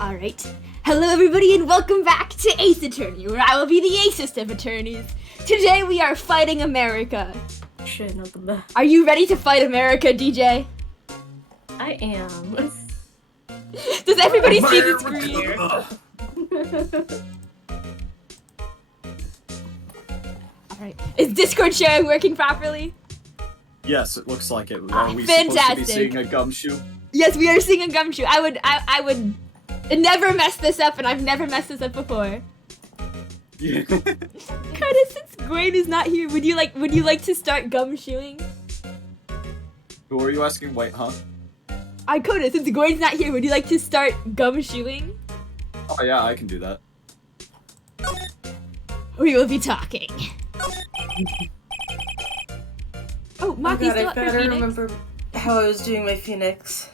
Alright. Hello everybody and welcome back to Ace Attorney, where I will be the acest of attorneys. Today we are fighting America. Shit, not the best. Are you ready to fight America, DJ? I am. Does everybody see the screen? Alright. Is Discord sharing working properly? Yes, it looks like it. Ah, Are we fantastic. supposed to be seeing a gumshoe? Yes, we are seeing a gumshoe. I would never mess this up, and I've never messed this up before. Yeah. Curtis, since Gawain is not here, would you like to start gumshoeing? Who are you asking? Wait, huh? Kota, since Gawain's not here, would you like to start gumshoeing? Oh yeah, I can do that. We will be talking. Oh, Moth, you God, still I up for better Phoenix? remember how I was doing my Phoenix.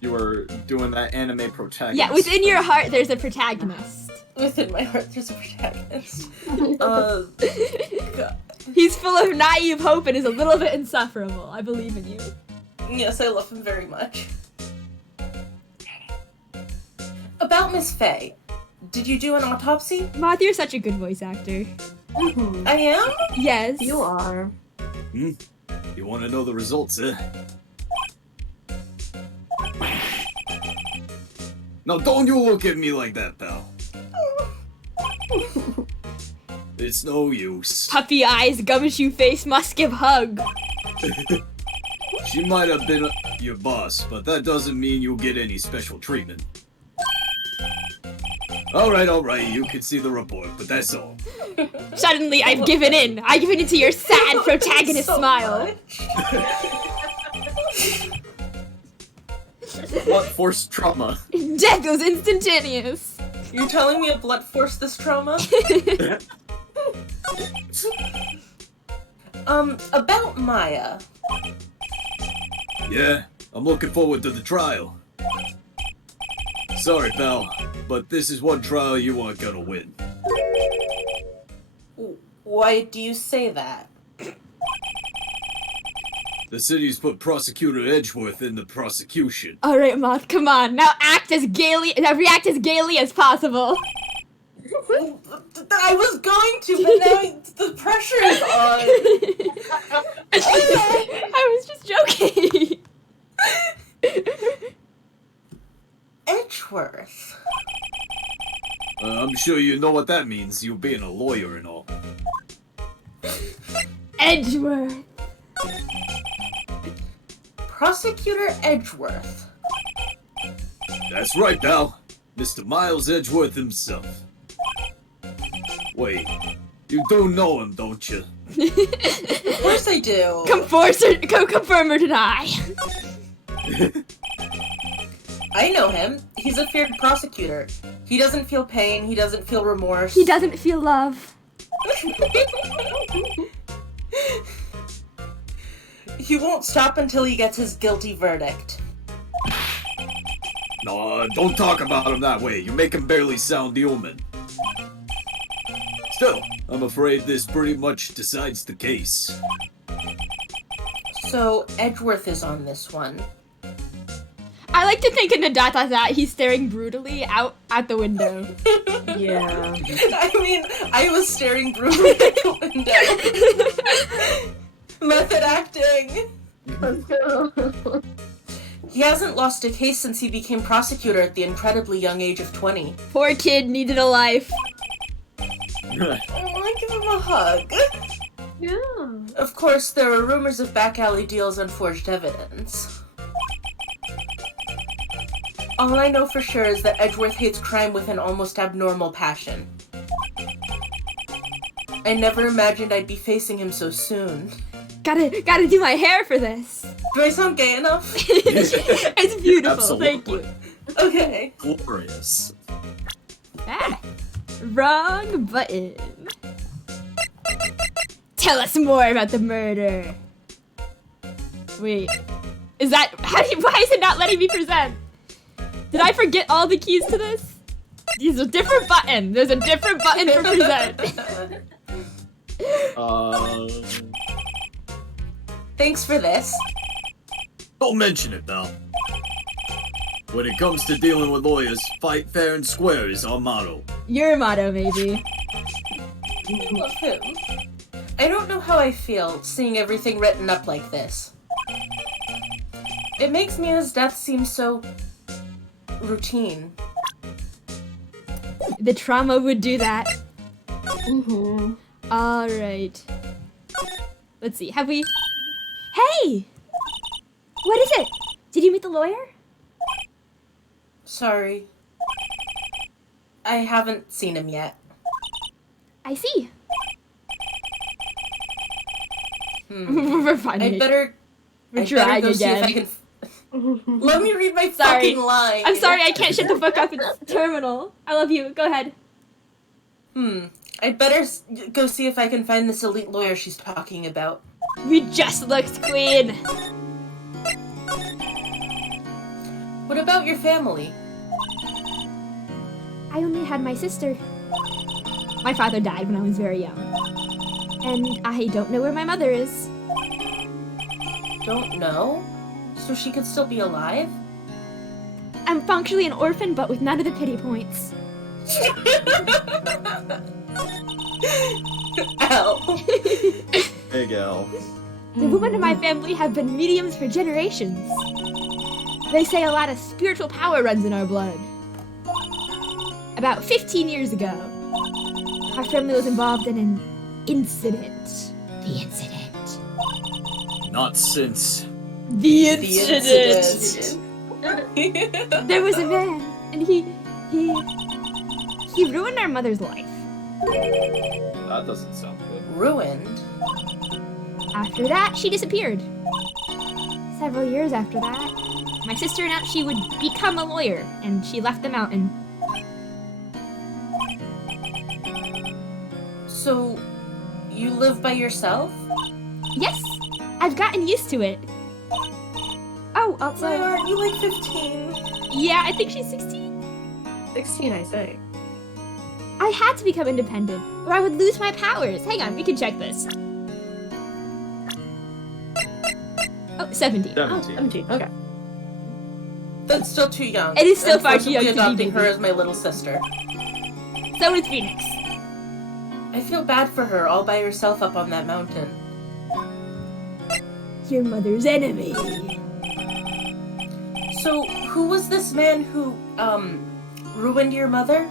You were doing that anime protagonist. Yeah, within your heart, there's a protagonist. Within my heart, there's a protagonist. God. He's full of naive hope and is a little bit insufferable. I believe in you. Yes, I love him very much. About Miss Faye, did you do an autopsy? Moth, you're such a good voice actor. I am? Yes. You are. You want to know the results, eh? Now don't you look at me like that, pal. It's no use. Puppy eyes, gumshoe face, must give hug. She might have been your boss, but that doesn't mean you'll get any special treatment. Alright, you can see the report, but that's all. Suddenly, I've given in. I've given in to your sad protagonist So smile. much. What forced trauma? Death was instantaneous. You're telling me a blood force this trauma? About Maya. Yeah, I'm looking forward to the trial. Sorry, pal, but this is one trial you aren't gonna win. Why do you say that? The city's put Prosecutor Edgeworth in the prosecution. Alright, Moth, come on. Now react as gaily as possible. I was going to, but now the pressure is on. I was just joking. Edgeworth. I'm sure you know what that means, you being a lawyer and all. Edgeworth. Prosecutor Edgeworth. That's right, pal. Mr. Miles Edgeworth himself. Wait, you do know him, don't you? Of course I do. Confirm or deny. I know him. He's a feared prosecutor. He doesn't feel pain. He doesn't feel remorse. He doesn't feel love. He won't stop until he gets his guilty verdict. No, don't talk about him that way. You make him barely sound human. Still, I'm afraid this pretty much decides the case. So, Edgeworth is on this one. I like to think in the DajzaDj he's staring brutally out at the window. Yeah. I mean, I was staring brutally at the window. Method acting! Let's go. He hasn't lost a case since he became prosecutor at the incredibly young age of 20. Poor kid needed a life. I want to give him a hug. Yeah. Of course, there were rumors of back alley deals and forged evidence. All I know for sure is that Edgeworth hates crime with an almost abnormal passion. I never imagined I'd be facing him so soon. Gotta do my hair for this. Do I sound gay enough? It's beautiful, Absolutely. thank you. Okay. Glorious. Ah, wrong button. Tell us more about the murder. Wait, is that, why is it not letting me present? Did I forget all the keys to this? There's a different button. There's a different button for present. Thanks for this. Don't mention it, pal. When it comes to dealing with lawyers, fight fair and square is our motto. Your motto, maybe. I love him. I don't know how I feel seeing everything written up like this. It makes Mia's death seem so routine. The trauma would do that. Mm-hmm. Alright. Let's see, have we... Hey! What is it? Did you meet the lawyer? Sorry. I haven't seen him yet. I see. Hmm. We're finding I it. better We're go trying see if I again. can... Let me read my Sorry. fucking line. I'm sorry, I can't shut the fuck up. It's terminal. I love you. Go ahead. I'd better go see if I can find this elite lawyer she's talking about. We just looked, Queen. What about your family? I only had my sister. My father died when I was very young. And I don't know where my mother is. Don't know? So she could still be alive? I'm functionally an orphan, but with none of the pity points. Ow. Hey, gal. The women in my family have been mediums for generations. They say a lot of spiritual power runs in our blood. About 15 years ago, our family was involved in an incident. The incident. Not since. The The incident. incident. There was a man, and he ruined our mother's life. That doesn't sound good. Ruined? After that, she disappeared. Several years after that, my sister announced she would become a lawyer, and she left the mountain. So, you live by yourself? Yes, I've gotten used to it. Oh, Why also, aren't you like 15? yeah, I think she's 16. 16, I say. I had to become independent, or I would lose my powers. Hang on, we can check this. Oh, 17. 17. 17, okay. That's still too young. It is still far I'm too young to forcibly be adopting her baby. as my little sister. So is Phoenix. I feel bad for her all by herself up on that mountain. Your mother's enemy. So, who was this man who, ruined your mother?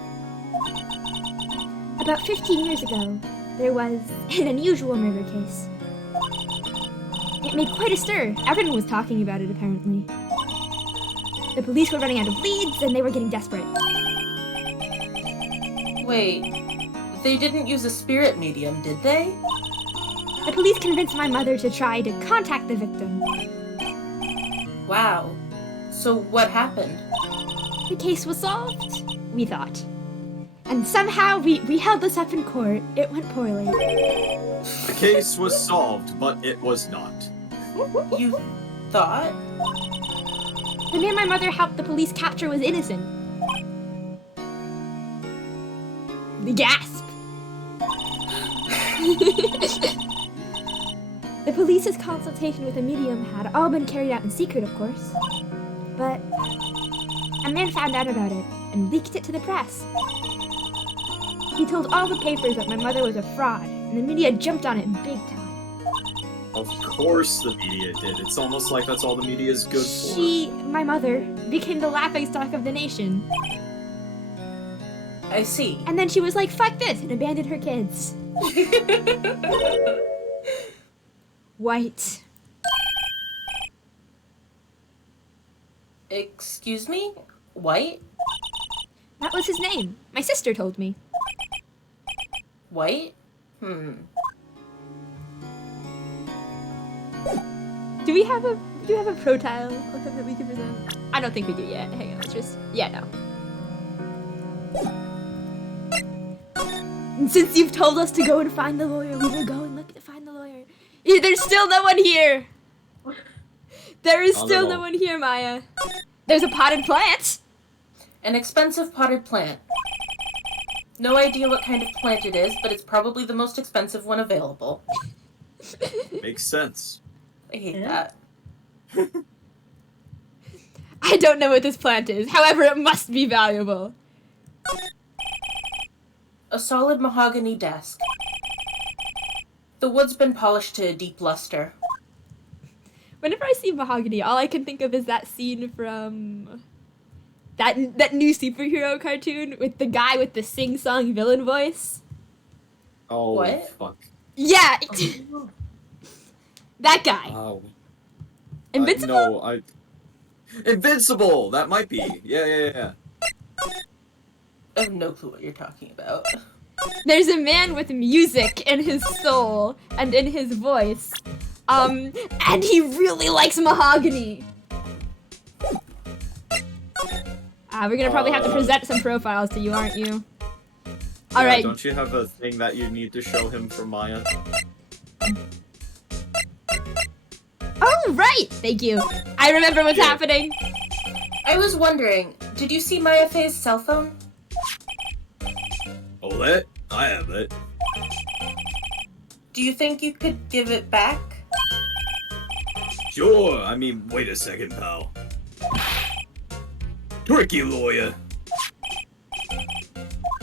About 15 years ago, there was an unusual murder case. It made quite a stir. Everyone was talking about it, apparently. The police were running out of leads, and they were getting desperate. Wait, they didn't use a spirit medium, did they? The police convinced my mother to try to contact the victim. Wow. So what happened? The case was solved, we thought. And somehow we held this up in court. It went poorly. The case was solved, but it was not. You thought? The man my mother helped the police capture was innocent. The gasp. The police's consultation with a medium had all been carried out in secret, of course. But a man found out about it and leaked it to the press. He told all the papers that my mother was a fraud, and the media jumped on it big time. Of course the media did. It's almost like that's all the media is good for. She, my mother, became the laughingstock of the nation. I see. And then she was like, fuck this, and abandoned her kids. White. Excuse me? White? That was his name. My sister told me. White? Do you have a pro-tile of him that we can present? I don't think we do yet. Hang on, let's just... Yeah, no. And since you've told us to go and find the lawyer, we will go and look to find the lawyer. Yeah, there's still no one here! There is still no one here, Maya. There's a potted plant! An expensive potted plant. No idea what kind of plant it is, but it's probably the most expensive one available. Makes sense. I hate Yeah. that. I don't know what this plant is. However, it must be valuable. A solid mahogany desk. The wood's been polished to a deep luster. Whenever I see mahogany, all I can think of is that scene from that new superhero cartoon with the guy with the sing-song villain voice. Oh, What? fuck. Yeah, Oh. that guy. Oh. Invincible? No, Invincible! That might be. Yeah. I have no clue what you're talking about. There's a man with music in his soul and in his voice. And he really likes mahogany. We're gonna probably have to present some profiles to you, aren't you? Yeah, Alright. don't you have a thing that you need to show him for Maya? Oh, right! Thank you. I remember what's happening. I was wondering, did you see Maya Faye's cell phone? Oh, that? I have it. Do you think you could give it back? Sure, I mean, wait a second, pal. Tricky lawyer.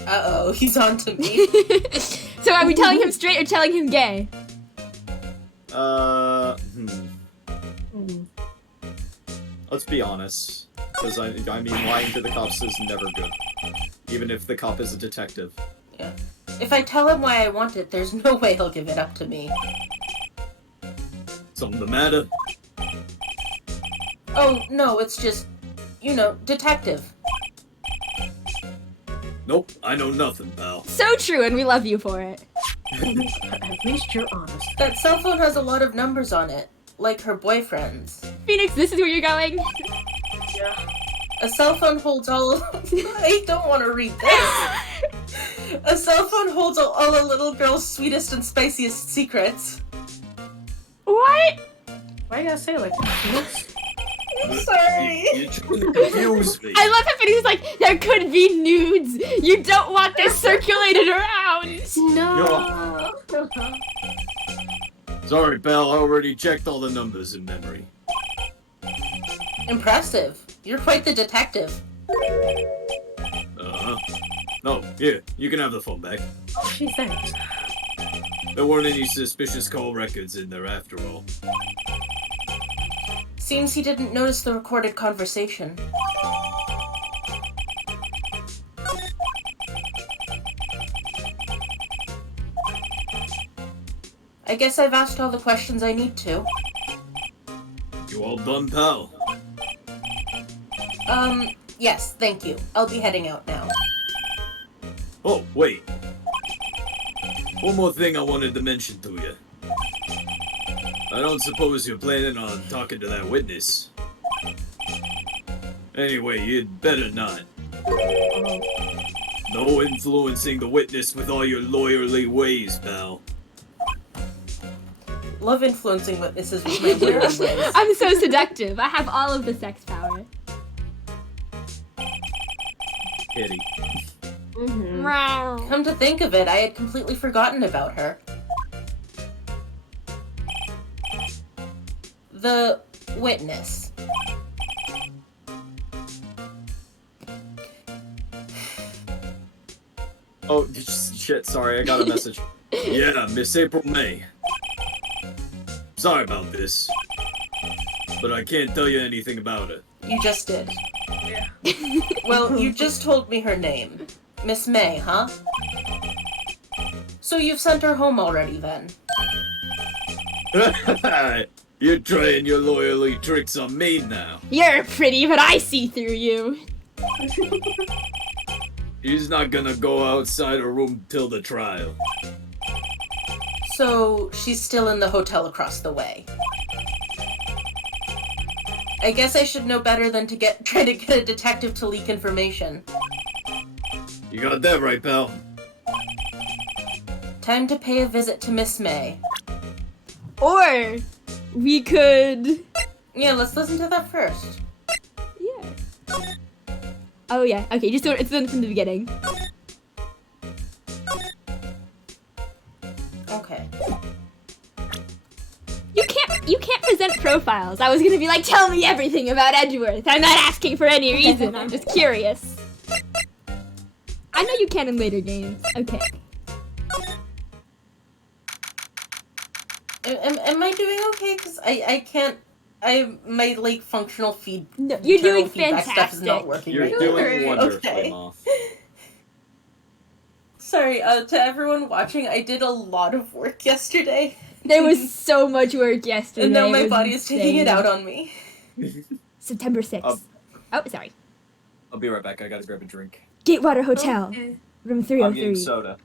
Uh-oh, he's on to me. So are we telling him straight or telling him gay? Let's be honest. Because, I mean, lying to the cops is never good. Even if the cop is a detective. Yeah. If I tell him why I want it, there's no way he'll give it up to me. Something the matter? Oh, no, it's just, you know, detective. Nope, I know nothing, pal. So true, and we love you for it. At least you're honest. That cell phone has a lot of numbers on it, like her boyfriend's. Phoenix, this is where you're going? Yeah. A cell phone holds all... I don't want to read this. A cell phone holds all a little girl's sweetest and spiciest secrets. What? Why you gotta say it like that? I'm sorry. You're trying to confuse me. I love how Phoenix is like, there could be nudes. You don't want this circulated around. No. Sorry, pal, I already checked all the numbers in memory. Impressive. You're quite the detective. Uh-huh. No, here, you can have the phone back. Oh, gee, thanks. There weren't any suspicious call records in there after all. Seems he didn't notice the recorded conversation. I guess I've asked all the questions I need to. You all done, pal? Yes, thank you. I'll be heading out now. Oh, wait. One more thing I wanted to mention to you. I don't suppose you're planning on talking to that witness. Anyway, you'd better not. No influencing the witness with all your lawyerly ways, pal. Love influencing witnesses with my weird ways. I'm so seductive. I have all of the sex power. Kitty. Mm-hmm. Come to think of it, I had completely forgotten about her. The witness. Oh, shit, sorry, I got a message. Yeah, Miss April May. Sorry about this. But I can't tell you anything about it. You just did. Yeah. Well, you just told me her name. Miss May, huh? So you've sent her home already, then? You're trying your lawyerly tricks on me now. You're pretty, but I see through you. He's not gonna go outside her room till the trial. So, she's still in the hotel across the way. I guess I should know better than to try to get a detective to leak information. You got that right, pal. Time to pay a visit to Miss May. Or we could... Yeah, let's listen to that first. Yeah. Oh yeah, okay, just do it from the beginning. Okay. You can't present profiles. I was gonna be like, tell me everything about Edgeworth. I'm not asking for any reason. I'm just curious. I know you can in later games. Okay. Am I doing okay? Because I can't. My like functional feed. No, you're doing internal feedback stuff is not fantastic. working You're right doing now. wonderfully, Okay. Moth. Sorry, to everyone watching, I did a lot of work yesterday. There was so much work yesterday. And now It my was body is taking it insane. out on me. September 6th. Oh, sorry. I'll be right back. I gotta grab a drink. Gatewater Hotel, Okay. room I'm getting 303. soda.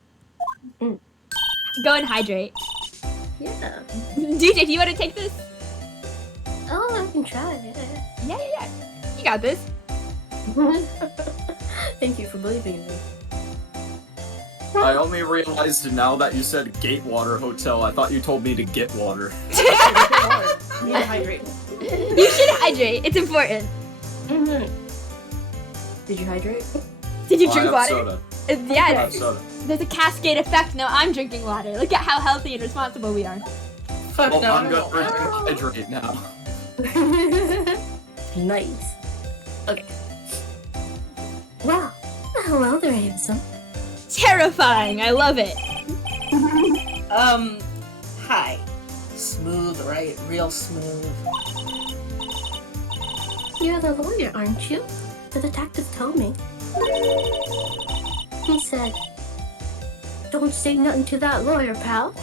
Go and hydrate. Yeah. DJ, do you want to take this? Oh, I can try. Yeah. Yeah. You got this. Thank you for believing in me. I only realized now that you said Gatewater Hotel, I thought you told me to get water. You need to hydrate. You should hydrate. It's important. Did you hydrate? Did you I drink have water? soda. I Yeah, have soda. there's a cascade effect. Now I'm drinking water. Look at how healthy and responsible we are. Fuck Well, no. I'm I gonna don't know. hydrate now. Nice. Okay. Wow. Hello there, handsome. Terrifying. I love it. Hi. Smooth, right? Real smooth. You're the lawyer, aren't you? The detective told me. He said, don't say nothing to that lawyer, pal.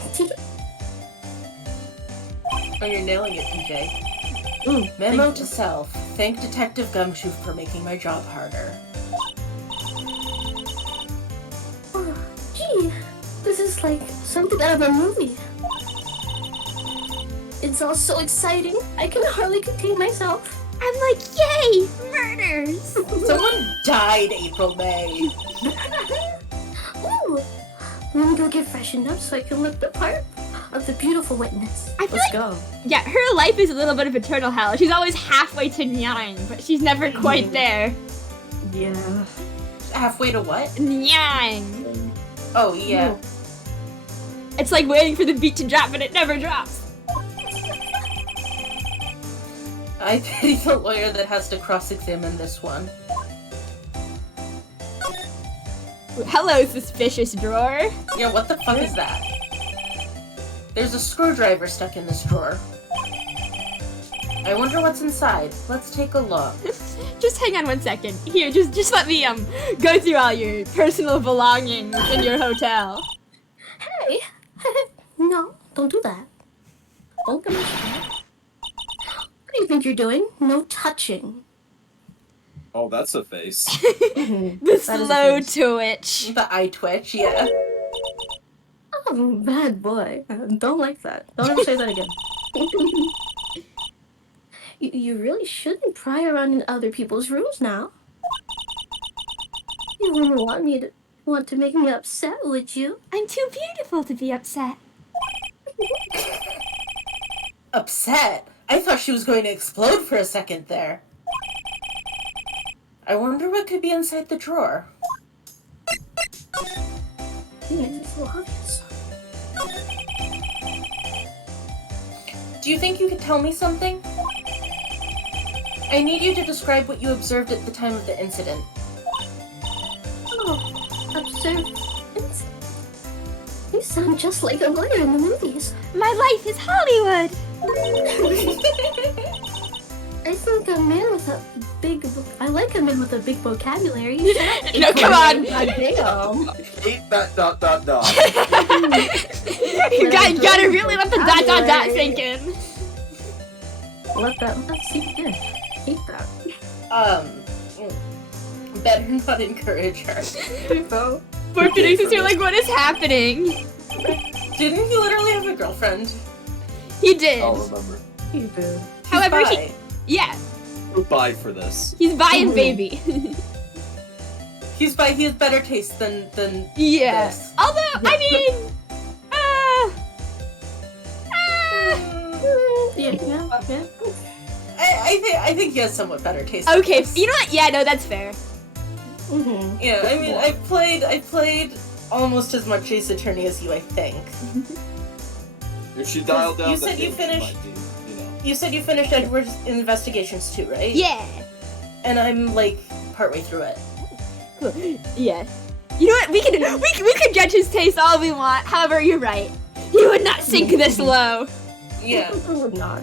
Oh, you're nailing it, DJ. Memo to self. Thank Detective Gumshoe for making my job harder. Oh, gee, this is like something out of a movie. It's all so exciting. I can hardly contain myself. I'm like, yay, murders. Someone died April May. Ooh, let me go get freshened up so I can look the part of the beautiful witness. I feel Let's like, go. yeah, her life is a little bit of eternal hell. She's always halfway to Nyang, but she's never quite there. Yeah. Halfway to what? Nyang. Oh, yeah. It's like waiting for the beat to drop, but it never drops. I pity the lawyer that has to cross-examine this one. Hello, suspicious drawer. Yeah, what the fuck is that? There's a screwdriver stuck in this drawer. I wonder what's inside. Let's take a look. Just hang on 1 second. Here, just let me go through all your personal belongings in your hotel. Hey! No, don't do that. Don't come inside. What do you think you're doing? No touching. Oh, that's a face. The That is slow a twitch. The eye twitch, yeah. Oh, bad boy. Don't like that. Don't ever say that again. You really shouldn't pry around in other people's rooms now. You wouldn't want to make me upset, would you? I'm too beautiful to be upset. Upset? I thought she was going to explode for a second there. I wonder what could be inside the drawer. You make it so obvious. Do you think you could tell me something? I need you to describe what you observed at the time of the incident. Oh, observe. You sound just like a lawyer in the movies. My life is Hollywood. I think a man with a big... I like a man with a big vocabulary. No, come on. Damn. Hate that ... You gotta really let the ... sink in. Let's see again. Hate that. Better not encourage her. So, Poor producers are like, what is happening? Didn't he literally have a girlfriend? He did. I'll remember. you do. However, He's he... bi. Yeah, Goodbye for this. he's buying baby. He has better taste than Yeah. this. Although, I mean... Yeah. I think he has somewhat better taste. Okay, than this. you know what? Yeah, no, that's fair. Mm-hmm. Yeah, I mean, I played almost as much Ace Attorney as you, I think. If she dialed down You the said you thing, she finished- might be, you know. you said you finished Edward's Investigations too, right? Yeah. And I'm, like, partway through it. Cool. Yeah. You know what? We could judge his taste all we want. However, you're right. He would not sink this low. Yeah. I would not.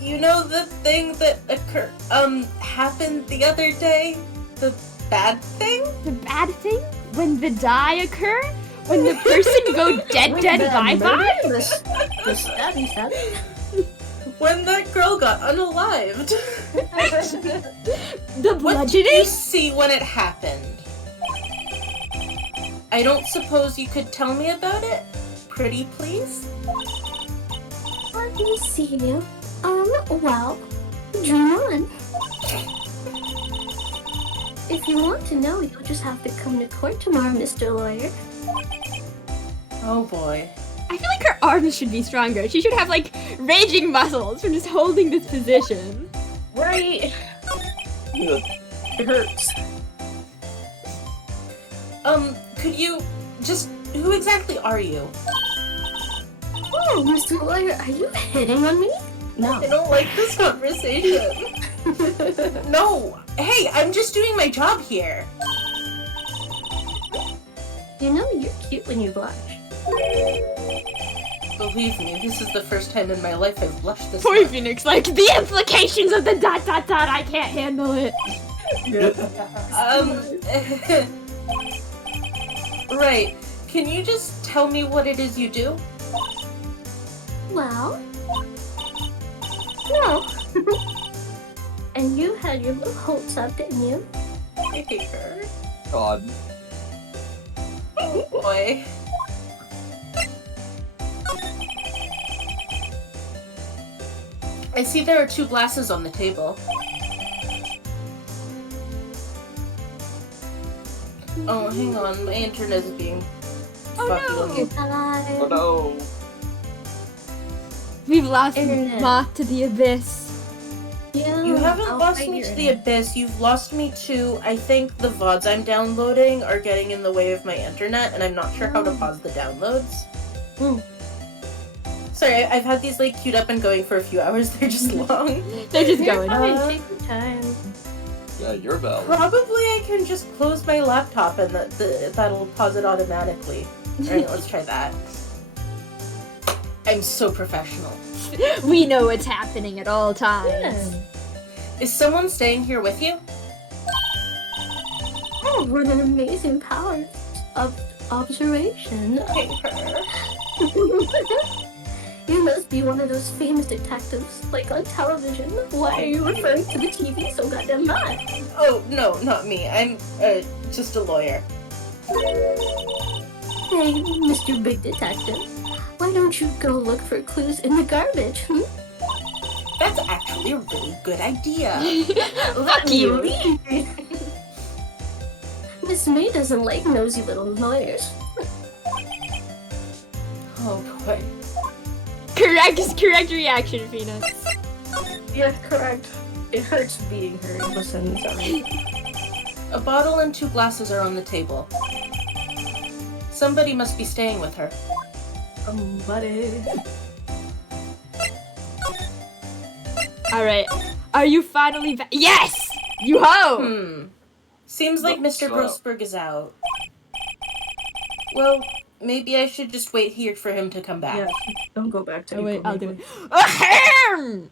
You know the thing that happened the other day? The bad thing? The bad thing? When the die occur? When the person go dead, bye-bye? The stabby. When that girl got unalived. The What did you bludgeoning? see when it happened? I don't suppose you could tell me about it? Pretty please? Let me see. Well, dream on. If you want to know, you'll just have to come to court tomorrow, Mr. Lawyer. Oh boy. I feel like her arms should be stronger. She should have, like, raging muscles from just holding this position. Right. It hurts. Could you just... Who exactly are you? Oh, Mr. Lawyer, are you hitting on me? No. I don't like this conversation. No! Hey, I'm just doing my job here. You know you're cute when you blush. Believe me, this is the first time in my life I've blushed this Poor much. Phoenix, like, the implications of the ... I can't handle it. Right. Can you just tell me what it is you do? Well, no. And you had your little hopes up, didn't you? I hate her. God. Oh boy. I see there are 2 glasses on the table. Oh, hang on. My internet is being fucking no. with me. Oh no. We've lost Internet. Moth to the abyss. Yeah. You haven't I'll lost fight me your to the abyss. You've lost me to, I think the VODs I'm downloading are getting in the way of my internet, and I'm not sure how to pause the downloads. Hmm. Sorry, I've had these like queued up and going for a few hours. They're just long. They're just You're going. fine, take your time. Yeah, you're valid. Probably I can just close my laptop and that'll pause it automatically. Alright, let's try that. I'm so professional. We know what's happening at all times. Yeah. Is someone staying here with you? Oh, what an amazing power of observation. I hate her. You must be one of those famous detectives, like on television. Why are you referring to the TV so goddamn much? Oh, no, not me. I'm just a lawyer. Hey, Mr. Big Detective, why don't you go look for clues in the garbage? That's actually a really good idea. Fuck you. leave. Miss May doesn't like nosy little lawyers. Oh boy. Correct reaction, Phoenix. Yeah, correct. It hurts being heard. Listen, sorry. A bottle and 2 glasses are on the table. Somebody must be staying with her. Buddy. Alright. Are you finally back? Yes! You ho! Seems like Mr. What's up? Grossberg is out. Well, maybe I should just wait here for him to come back. Yeah, don't go back to Oh wait, April I'll do it. Maybe. Ahem!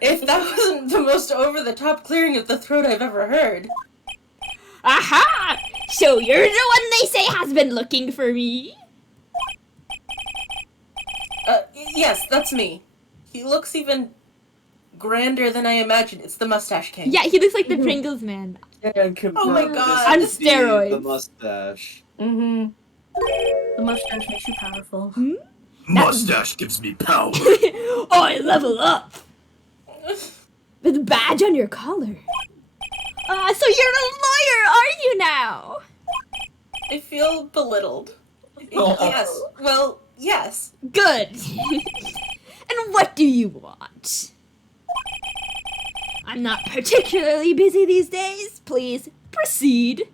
If that wasn't the most over-the-top clearing of the throat I've ever heard. Aha! So you're the one they say has been looking for me? Yes, that's me. He looks even grander than I imagined. It's the Mustache King. Yeah, he looks like the Pringles man. Oh my God. On This is steroids. The mustache. Mm-hmm. The mustache makes you powerful. Mustache gives me power. I level up! With a badge on your collar. So you're a lawyer, are you now? I feel belittled. Oh. Yes. Well, yes. Good. And what do you want? I'm not particularly busy these days. Please proceed.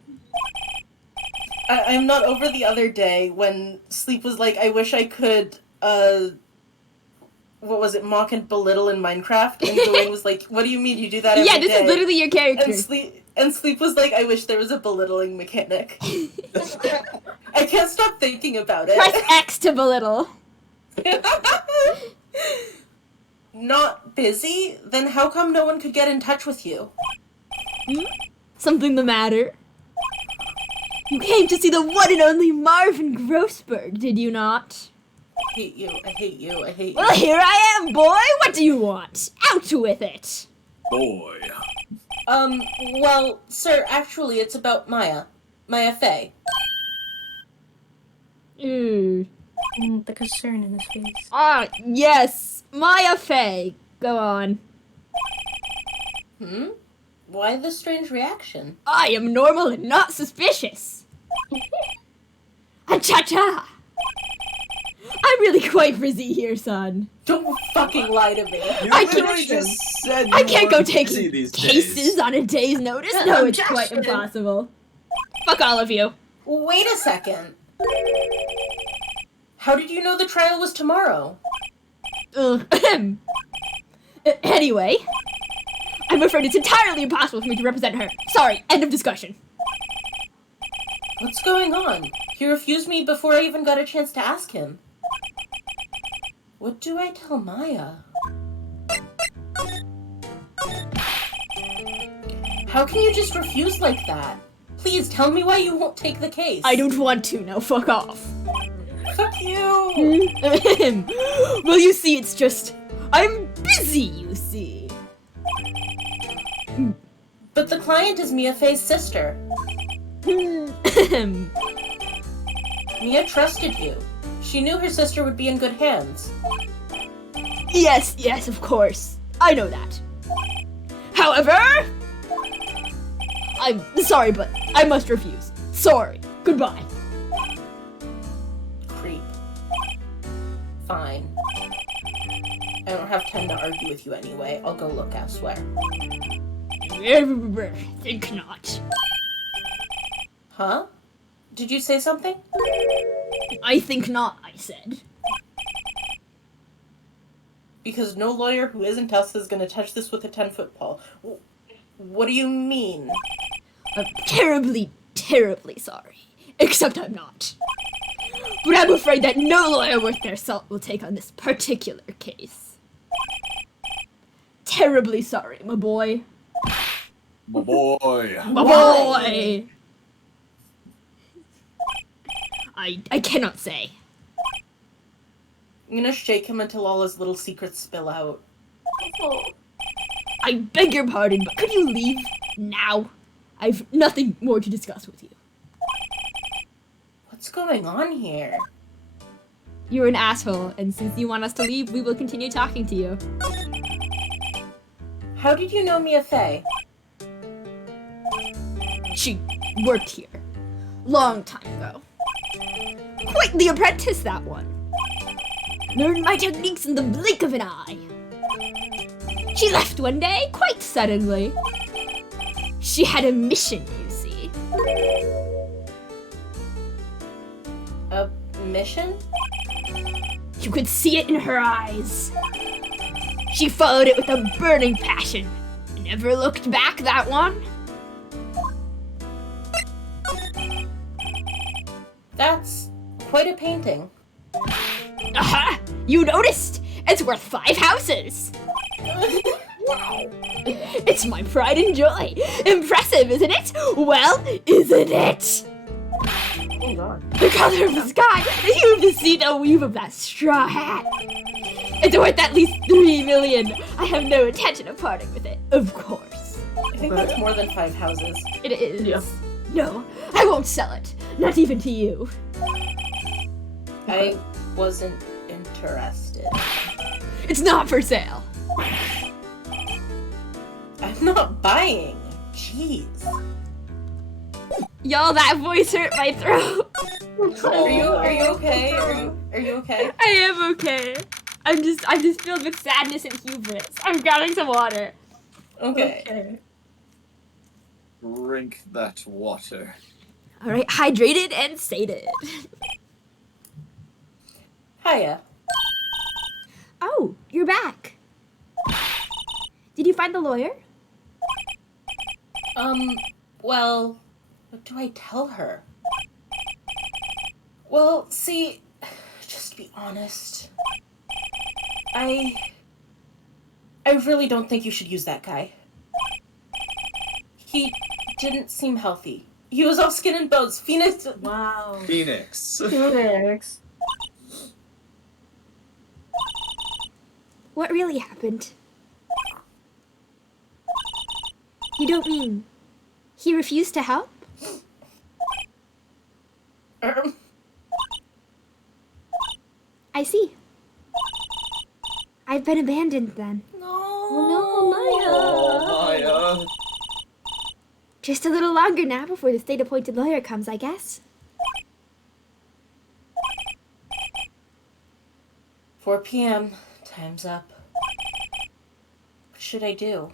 I'm not over the other day when Sleep was like, I wish I could, what was it, mock and belittle in Minecraft, and Gawain was like, what do you mean you do that every day? Yeah, this is literally your character. And Sleep was like, I wish there was a belittling mechanic. I can't stop thinking about it. Press X to belittle. Not busy? Then how come no one could get in touch with you? Something the matter? You came to see the one and only Marvin Grossberg, did you not? I hate you, I hate you, I hate you. Well, here I am, boy! What do you want? Out with it! Boy. Well, sir, actually, it's about Maya. Maya Fey. Mm. The concern in his face. Ah, yes! Maya Fey. Go on. Why the strange reaction? I am normal and not suspicious. Cha-cha! I'm really quite busy here, son. Don't fucking lie to me. You I literally can't- just said you I can't go weren't take busy these cases days. on a day's notice. Yeah, No, it's quite objection. impossible. Fuck all of you. Wait a second. How did you know the trial was tomorrow? Anyway, I'm afraid it's entirely impossible for me to represent her. Sorry, end of discussion. What's going on? He refused me before I even got a chance to ask him. What do I tell Maya? How can you just refuse like that? Please tell me why you won't take the case. I don't want to, now fuck off. Fuck you! Well, you see, it's just... I'm busy, you see. But the client is Mia Fey's sister. Mia trusted you. She knew her sister would be in good hands. Yes, of course. I know that. However... I'm sorry, but I must refuse. Sorry. Goodbye. Creep. Fine. I don't have time to argue with you anyway. I'll go look elsewhere. Think not. Huh? Did you say something? I think not, I said. Because no lawyer who isn't us is gonna touch this with a 10-foot pole. What do you mean? I'm terribly, terribly sorry. Except I'm not. But I'm afraid that no lawyer worth their salt will take on this particular case. Terribly sorry, my boy. My boy. My boy! I cannot say. I'm gonna shake him until all his little secrets spill out. I beg your pardon, but could you leave now? I've nothing more to discuss with you. What's going on here? You're an asshole, and since you want us to leave, we will continue talking to you. How did you know Mia Fey? She worked here. Long time ago. Quite the apprentice, that one. Learned my techniques in the blink of an eye. She left one day, quite suddenly. She had a mission, you see. A mission? You could see it in her eyes. She followed it with a burning passion. Never looked back, that one. That's quite a painting. Aha! You noticed? It's worth 5 houses. Wow. It's my pride and joy. Impressive, isn't it? Well, isn't it? Oh god. The color of the sky, the hue of the sea, the weave of that straw hat. It's worth at least 3 million. I have no intention of parting with it, of course. I think that's more than 5 houses. It is. Yeah. No, I won't sell it. Not even to you. I wasn't interested. It's not for sale. I'm not buying. Jeez. Y'all, that voice hurt my throat. Are you okay? Are you okay? I am okay. I'm just filled with sadness and hubris. I'm grabbing some water. Okay. Drink that water. All right, hydrated and sated. Hiya. Oh, you're back. Did you find the lawyer? Well, what do I tell her? Well, see, just to be honest, I really don't think you should use that guy. He didn't seem healthy. He was all skin and bones. Phoenix. Wow. Phoenix. Phoenix. What really happened? You don't mean he refused to help? I see. I've been abandoned then. No, Maya. Oh, Maya. Just a little longer now before the state-appointed lawyer comes, I guess. 4 p.m. Time's up. What should I do?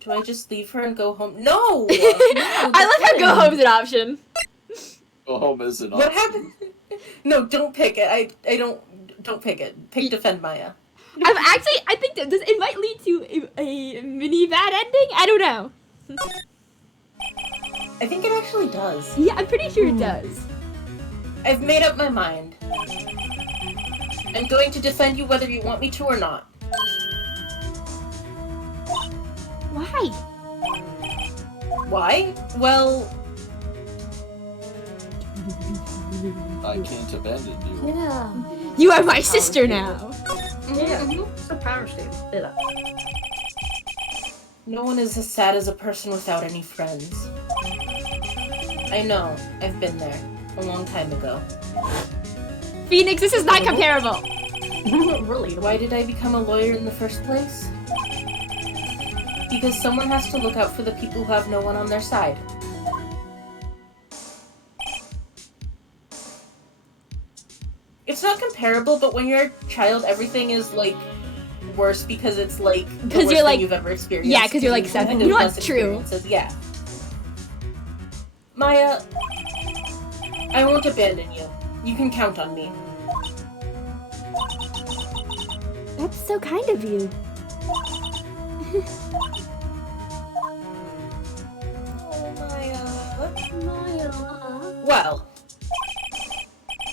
Do I just leave her and go home? No! I love how go home's an option. Go home is an What option. happened? No, don't pick it. I don't pick it. Pick defend Maya. I think that it might lead to a mini bad ending. I don't know. I think it actually does. Yeah, I'm pretty sure it does. I've made up my mind. I'm going to defend you whether you want me to or not. Why? Why? Well, I can't abandon you. Yeah. You are my sister now. Yeah. It's a power statement. Spit up. no one is as sad as a person without any friends. I know. I've been there. A long time ago. Phoenix, this is not comparable. Really? Why did I become a lawyer in the first place? Because someone has to look out for the people who have no one on their side. It's not comparable, but when you're a child, everything is, like, worse because it's, like, the 'Cause worst you're, like- thing you've ever experienced. Yeah, 'cause you're, like, You've had 7. those You know less what's true? experiences. Yeah. Maya, I won't abandon you. You can count on me. That's so kind of you. Oh, Maya. Maya. Well,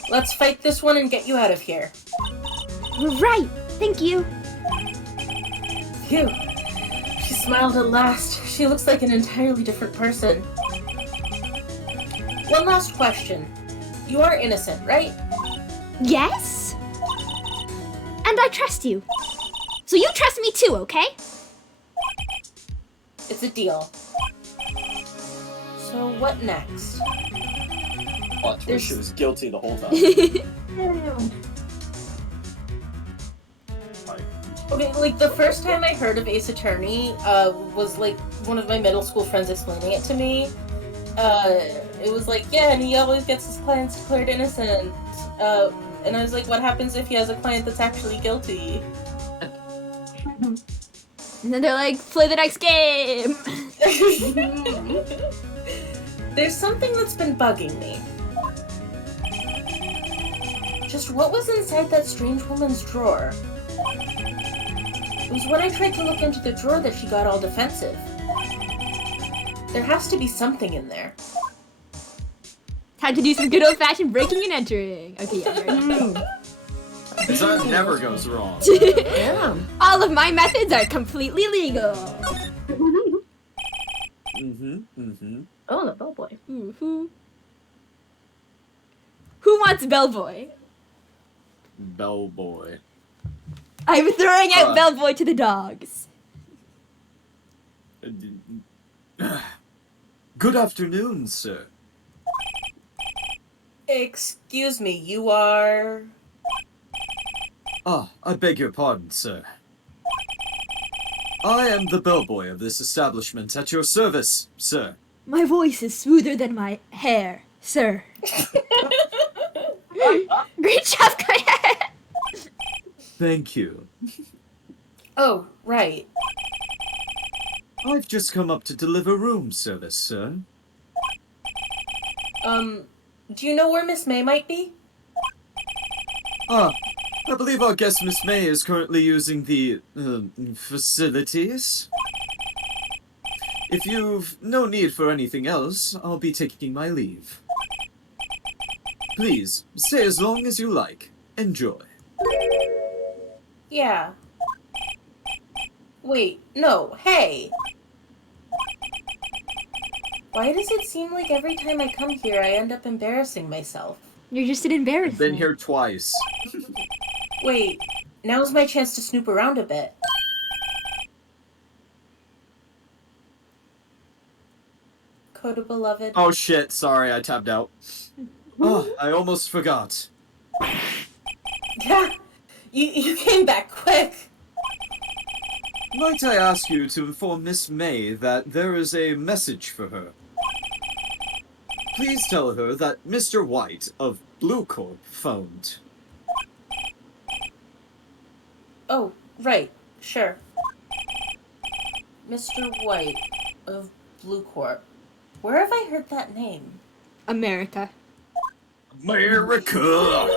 let's fight this one and get you out of here. Right. Thank you. Phew. She smiled at last. She looks like an entirely different person. One last question. You are innocent, right? Yes? And I trust you. So you trust me too, okay? It's a deal. So what next? Plot twist, she was guilty the whole time. Damn. Okay, like, the first time I heard of Ace Attorney, was, like, one of my middle school friends explaining it to me. It was like, yeah, and he always gets his clients declared innocent. And I was like, what happens if he has a client that's actually guilty? And then they're like, play the next game. There's something that's been bugging me. Just what was inside that strange woman's drawer? It was when I tried to look into the drawer that she got all defensive. There has to be something in there. Time to do some good old-fashioned breaking and entering. Okay, yeah. Because that never goes wrong. Damn. All of my methods are completely legal. Oh, the bellboy. Ooh, who wants bellboy? Bellboy. I'm throwing out bellboy to the dogs. Good afternoon, sir. Excuse me, you are... Ah, I beg your pardon, sir. I am the bellboy of this establishment at your service, sir. My voice is smoother than my hair, sir. Great job, Claire. Thank you. Oh, right. I've just come up to deliver room service, sir. Do you know where Miss May might be? Ah, I believe our guest Miss May is currently using the facilities. If you've no need for anything else, I'll be taking my leave. Please, stay as long as you like. Enjoy. Yeah. Wait, no, hey! Why does it seem like every time I come here I end up embarrassing myself? You're just an embarrassment. Been here twice. Wait, now's my chance to snoop around a bit. Kota beloved. Oh shit, sorry, I tabbed out. Oh, I almost forgot. Yeah, you came back quick. Might I ask you to inform Miss May that there is a message for her? Please tell her that Mr. White of Blue Corp phoned. Oh, right, sure. Mr. White of Blue Corp. Where have I heard that name? America. America!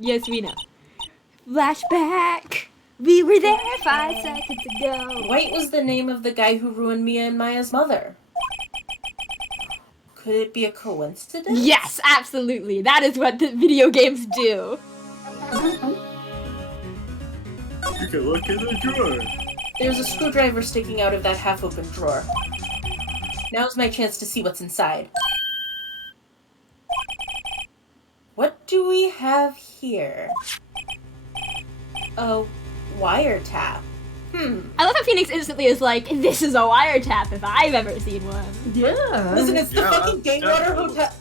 Yes, we know. Flashback! We were there 5 seconds ago. White was the name of the guy who ruined Mia and Maya's mother. Could it be a coincidence? Yes, absolutely. That is what the video games do. You can look in the drawer. There's a screwdriver sticking out of that half-open drawer. Now's my chance to see what's inside. What do we have here? A wiretap. I love how Phoenix instantly is like, this is a wiretap if I've ever seen one. Yeah. Listen, it's the Yeah, fucking Gatewater definitely. Hotel.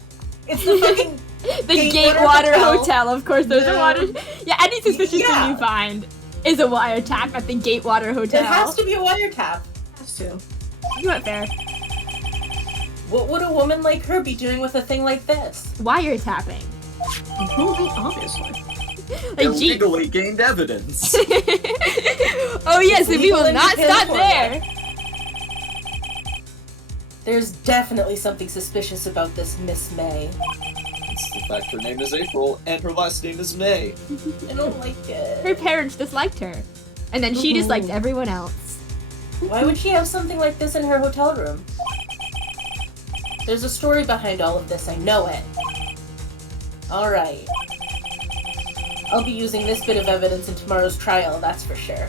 It's the fucking The Gatewater Gatewater Hotel. Hotel, of course, there's a water. Yeah, any suspicious Yeah. thing you find is a wiretap at the Gatewater Hotel. It has to be a wiretap. Has to. You went fair. What would a woman like her be doing with a thing like this? Wiretapping. Obviously. Like, gee. Illegally gained evidence. Oh yes, and we will Legal not stop independent there. There's definitely something suspicious about this Miss May. It's the fact her name is April and her last name is May. I don't like Her it. parents disliked her. And then she disliked everyone else. Why would she have something like this in her hotel room? There's a story behind all of this, I know it. Alright. I'll be using this bit of evidence in tomorrow's trial, that's for sure.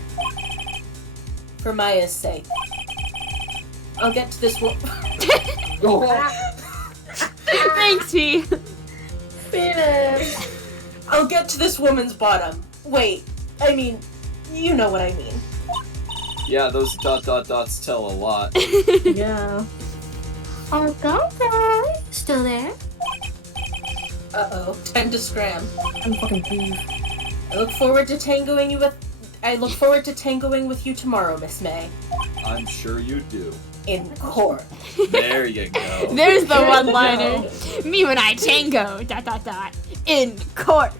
For Maya's sake. I'll get to this Thanks, P. Phoenix. I'll get to this woman's bottom. Wait, I mean, you know what I mean. Yeah, those ... dots tell a lot. Yeah. Okay. Still there? Uh-oh, time to scram. I'm fucking peeved. I look forward to tangoing with you tomorrow, Miss May. I'm sure you do. In court. There you go. There's the Sure one-liner. Me when I tango, ... in court.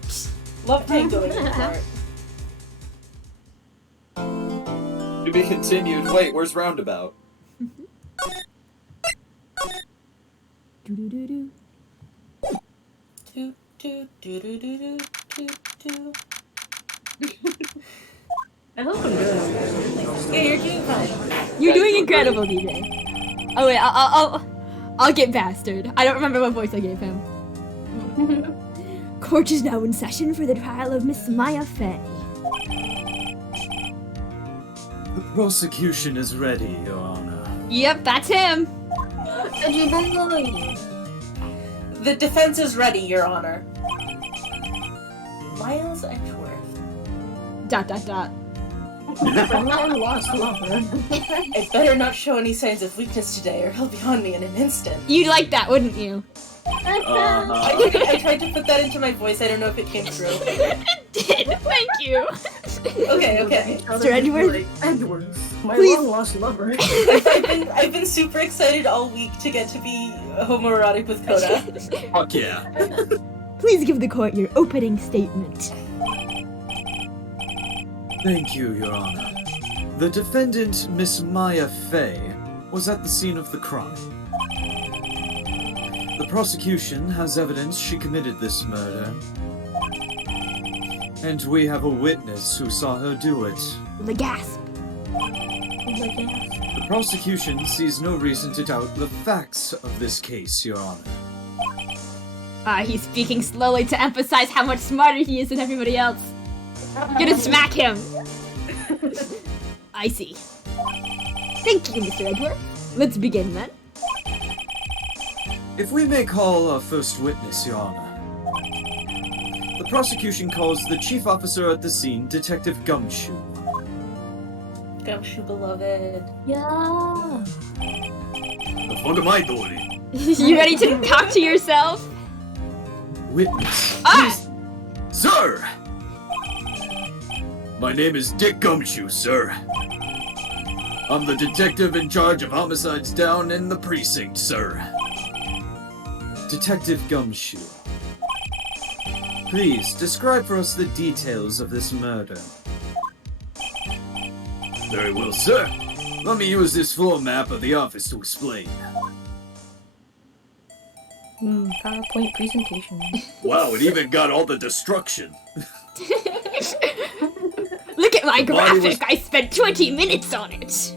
Love tangoing in court. To be continued. Wait, where's Roundabout? Do-do-do-do. Toot, toot, doo-doo-doo-doo, toot, toot. I hope I'm doing Yeah, you're doing fine. You're doing incredible, DJ. Oh wait, I'll get bastard. I don't remember what voice I gave him. Court is now in session for the trial of Miss Maya Fey. The prosecution is ready, Your Honor. Yep, that's him. The defense is ready, Your Honor. Miles Edgeworth. ... I'm lost lover. I better not show any signs of weakness today, or he'll be on me in an instant. You'd like that, wouldn't you? I tried to put that into my voice. I don't know if it came through. It did. Thank you. Okay. Mr. Edgeworth? Edgeworth. My Please. long lost lover. I've been super excited all week to get to be homoerotic with Kota. Fuck yeah. Please give the court your opening statement. Thank you, Your Honor. The defendant, Miss Maya Fey, was at the scene of the crime. The prosecution has evidence she committed this murder. And we have a witness who saw her do it. The gasp. The prosecution sees no reason to doubt the facts of this case, Your Honor. He's speaking slowly to emphasize how much smarter he is than everybody else. I'm gonna smack him. I see. Thank you, Mr. Edward. Let's begin then. If we may call our first witness, Your Honor. The prosecution calls the chief officer at the scene, Detective Gumshoe. Gumshoe beloved. Yeah. The fuck am I doing? You ready to talk to yourself? Witness. Ah! Sir! My name is Dick Gumshoe, sir. I'm the detective in charge of homicides down in the precinct, sir. Detective Gumshoe. Please, describe for us the details of this murder. Very well, sir. Let me use this floor map of the office to explain. PowerPoint presentation. Wow, it even got all the destruction. Look at my The body graphic! I spent 20 minutes on it!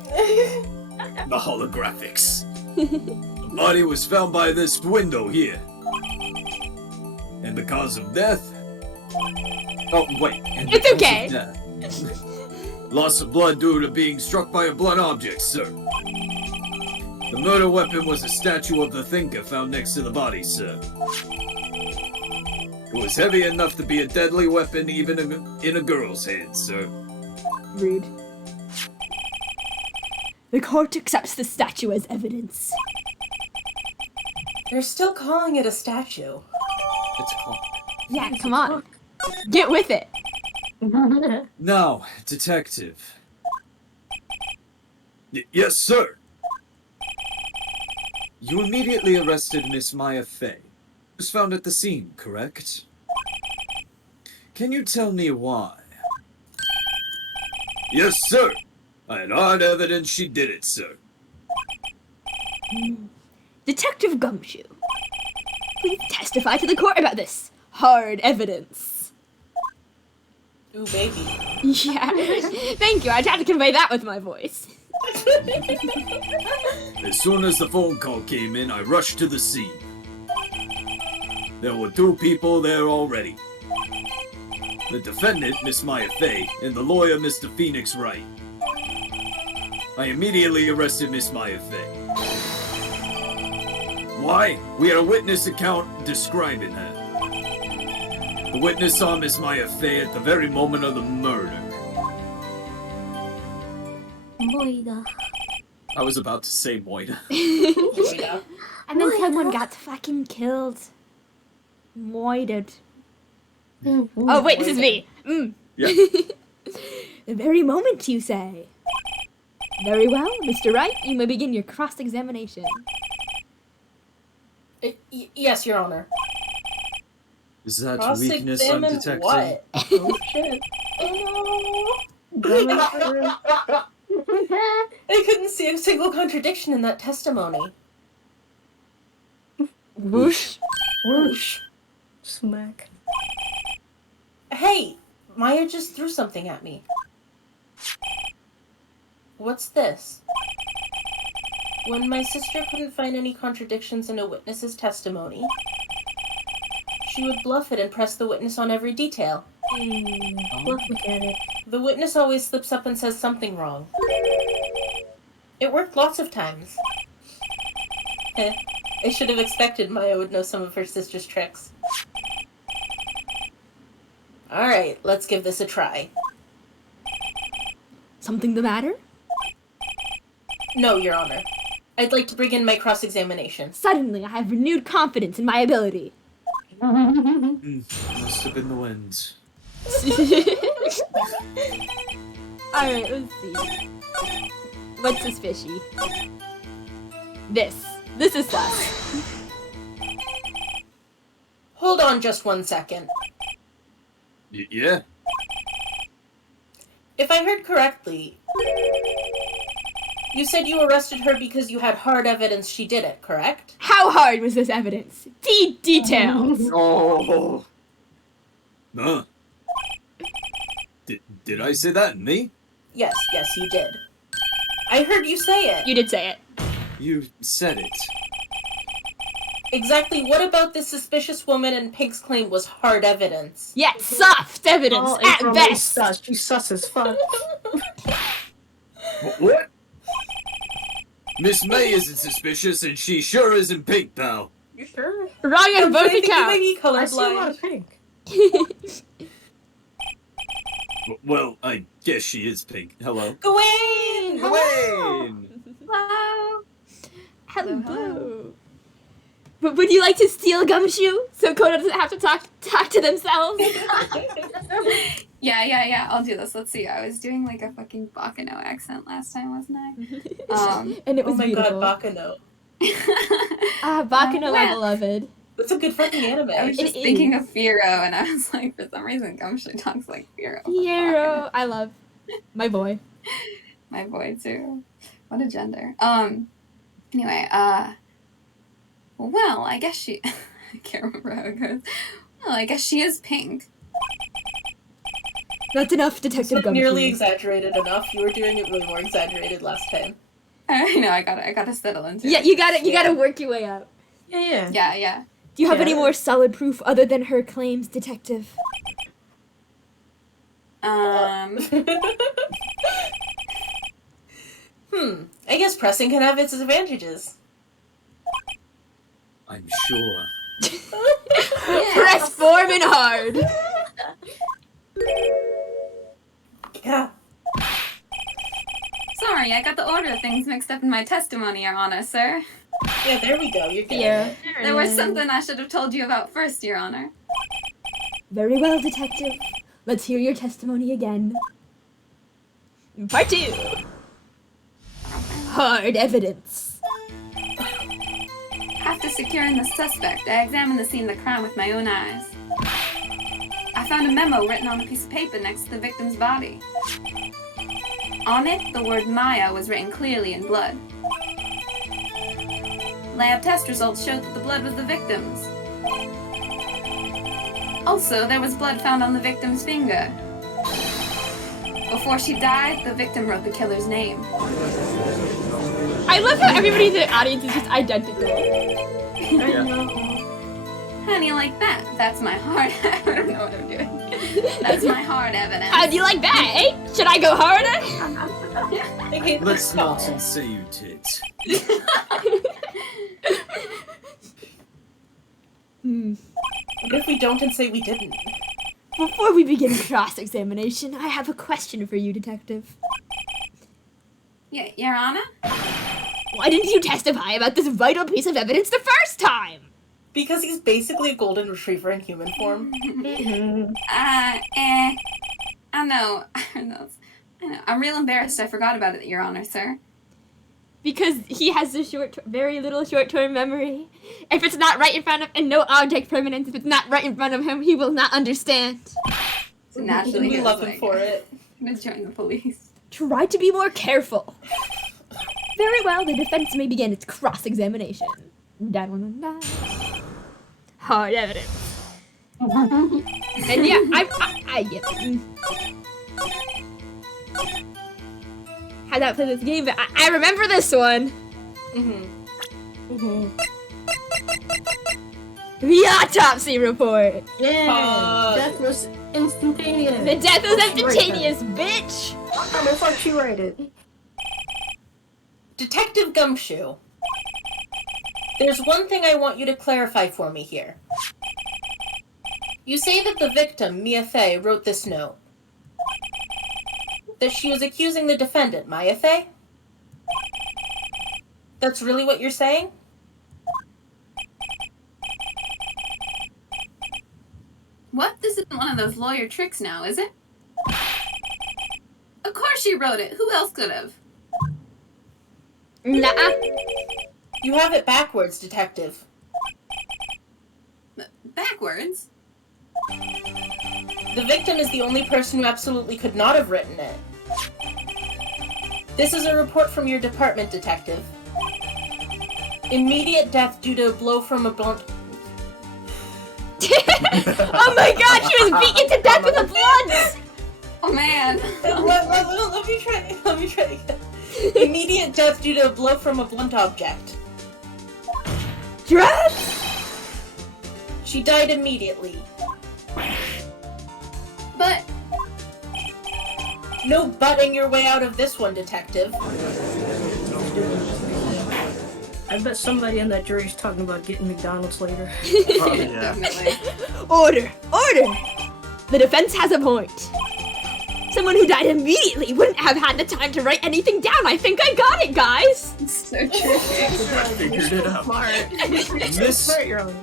The holographics. The body was found by this window here. And the cause of death? Oh, wait. And It's the cause okay. of death. Loss of blood due to being struck by a blunt object, sir. The murder weapon was a statue of the thinker found next to the body, sir. It was heavy enough to be a deadly weapon even in a girl's hand, sir. Rude. The court accepts the statue as evidence. They're still calling it a statue. It's a clock. Yeah, come on. Get with it. Now, detective. Yes, sir. You immediately arrested Miss Maya Fey. Was found at the scene, correct? Can you tell me why? Yes, sir. I had hard evidence she did it, sir. Detective Gumshoe, please testify to the court about this hard evidence. Ooh, baby. Yeah, thank you. I tried to convey that with my voice. As soon as the phone call came in, I rushed to the scene. There were 2 people there already. The defendant, Miss Maya Fey, and the lawyer, Mr. Phoenix Wright. I immediately arrested Miss Maya Fey. Why? We had a witness account describing her. The witness saw Miss Maya Fey at the very moment of the murder. Moida. I was about to say Moida. Yeah. And then someone got fucking killed. Moided. Oh wait, this is me. Yeah. The very moment, you say. Very well, Mr. Wright, you may begin your cross-examination. Yes, Your Honor. Is that weakness Cross-examine undetected? what? Oh shit. I couldn't see a single contradiction in that testimony. Whoosh. Whoosh. Smack. Hey, Maya just threw something at me. What's this? When my sister couldn't find any contradictions in a witness's testimony, she would bluff it and press the witness on every detail. Look at it. The witness always slips up and says something wrong. It worked lots of times. I should have expected Maya would know some of her sister's tricks. Alright, let's give this a try. Something the matter? No, Your Honor. I'd like to begin my cross-examination. Suddenly, I have renewed confidence in my ability. Must have been the wind. Alright, let's see. What's suspicious? This is sus. Hold on just 1 second. Yeah? If I heard correctly, you said you arrested her because you had hard evidence she did it, correct? How hard was this evidence? Details. Oh. Huh? Did I say that in me? Yes, you did. I heard you say it. You did say it. You said it. Exactly what about this suspicious woman and Pink's claim was hard evidence? Yeah, soft evidence at April best. is sus. She's sus as fuck. What? Miss May isn't suspicious, and she sure isn't Pink, pal. You sure? Wrong on both I think you might accounts. be I see a lot of colorblind. pink. Well, I guess she is Pink. Hello. Gawain! Gawain! Hello. Hello. But would you like to steal Gumshoe so Kota doesn't have to talk to themselves? Yeah, I'll do this. Let's see. I was doing like a fucking Bakano accent last time, wasn't I? And it Oh was my beautiful. god, Bakano. Bakano, my Well, beloved. That's a good fucking anime. I was just It thinking is. of Firo, and I was like, for some reason, Gumshoe talks like Firo. Hero, I love my boy. My boy too. What a gender. Anyway, well, I guess she. I can't remember how it goes. Well, I guess she is Pink. That's enough, Detective Not Gumshoe. nearly exaggerated enough. You were doing it way more exaggerated last time. I know. I gotta settle into Yeah, it. you gotta work your way up. Yeah. Yeah. Do you have any Yeah. more solid proof other than her claims, Detective? I guess pressing can have its advantages. I'm sure. Press form and hard. Yeah. Sorry, I got the order of things mixed up in my testimony, Your Honor, sir. Yeah, there we go. You're good. Yeah. There was something I should have told you about first, Your Honor. Very well, Detective. Let's hear your testimony again. Part 2. Hard evidence. After securing the suspect, I examined the scene of the crime with my own eyes. I found a memo written on a piece of paper next to the victim's body. On it, the word Maya was written clearly in blood. Lab test results showed that the blood was the victim's. Also, there was blood found on the victim's finger. Before she died, the victim wrote the killer's name. I love how everybody in the audience is just identical. I know. How do you like that? That's my hard... I don't know what I'm doing. That's my hard evidence. How do you like that, eh? Should I go harder? Okay, Let's not say you did. What if we don't and say we didn't? Before we begin cross-examination, I have a question for you, Detective. Yeah, Your Honor? Why didn't you testify about this vital piece of evidence the first time? Because he's basically a golden retriever in human form. I know. I know. I'm real embarrassed I forgot about it, Your Honor, sir. Because he has a very little short-term memory. If it's not right in front of, and no object permanence, if it's not right in front of him, he will not understand. So naturally, We he love was him like, for it. I'm gonna join the police. Try to be more careful. Very well, the defense may begin its cross-examination. Da-da-da-da. Hard evidence. And yeah, I yeah. Had not played this game, but I remember this one. The autopsy report. Yeah. Death was instantaneous. The death was Oh, she wrote that. instantaneous, bitch. How the fuck she write it? Detective Gumshoe. There's one thing I want you to clarify for me here. You say that the victim, Mia Fey, wrote this note. That she was accusing the defendant, Maya Fey? That's really what you're saying? What? This isn't one of those lawyer tricks now, is it? Of course she wrote it. Who else could have? Nuh-uh. You have it backwards, Detective. Backwards? The victim is the only person who absolutely could not have written it. This is a report from your department, Detective. Immediate death due to a blow from a blunt... Oh my god, she was beaten to death with a blood! Oh man. Let me try again. Immediate death due to a blow from a blunt object. Dread? She died immediately. But No butting your way out of this one, detective. I bet somebody in that jury's talking about getting McDonald's later. Oh, yeah. definitely. Order! Order! The defense has a point. Someone who died immediately wouldn't have had the time to write anything down. I think I got it, guys. So true. I figured it out. Miss, Your Honor.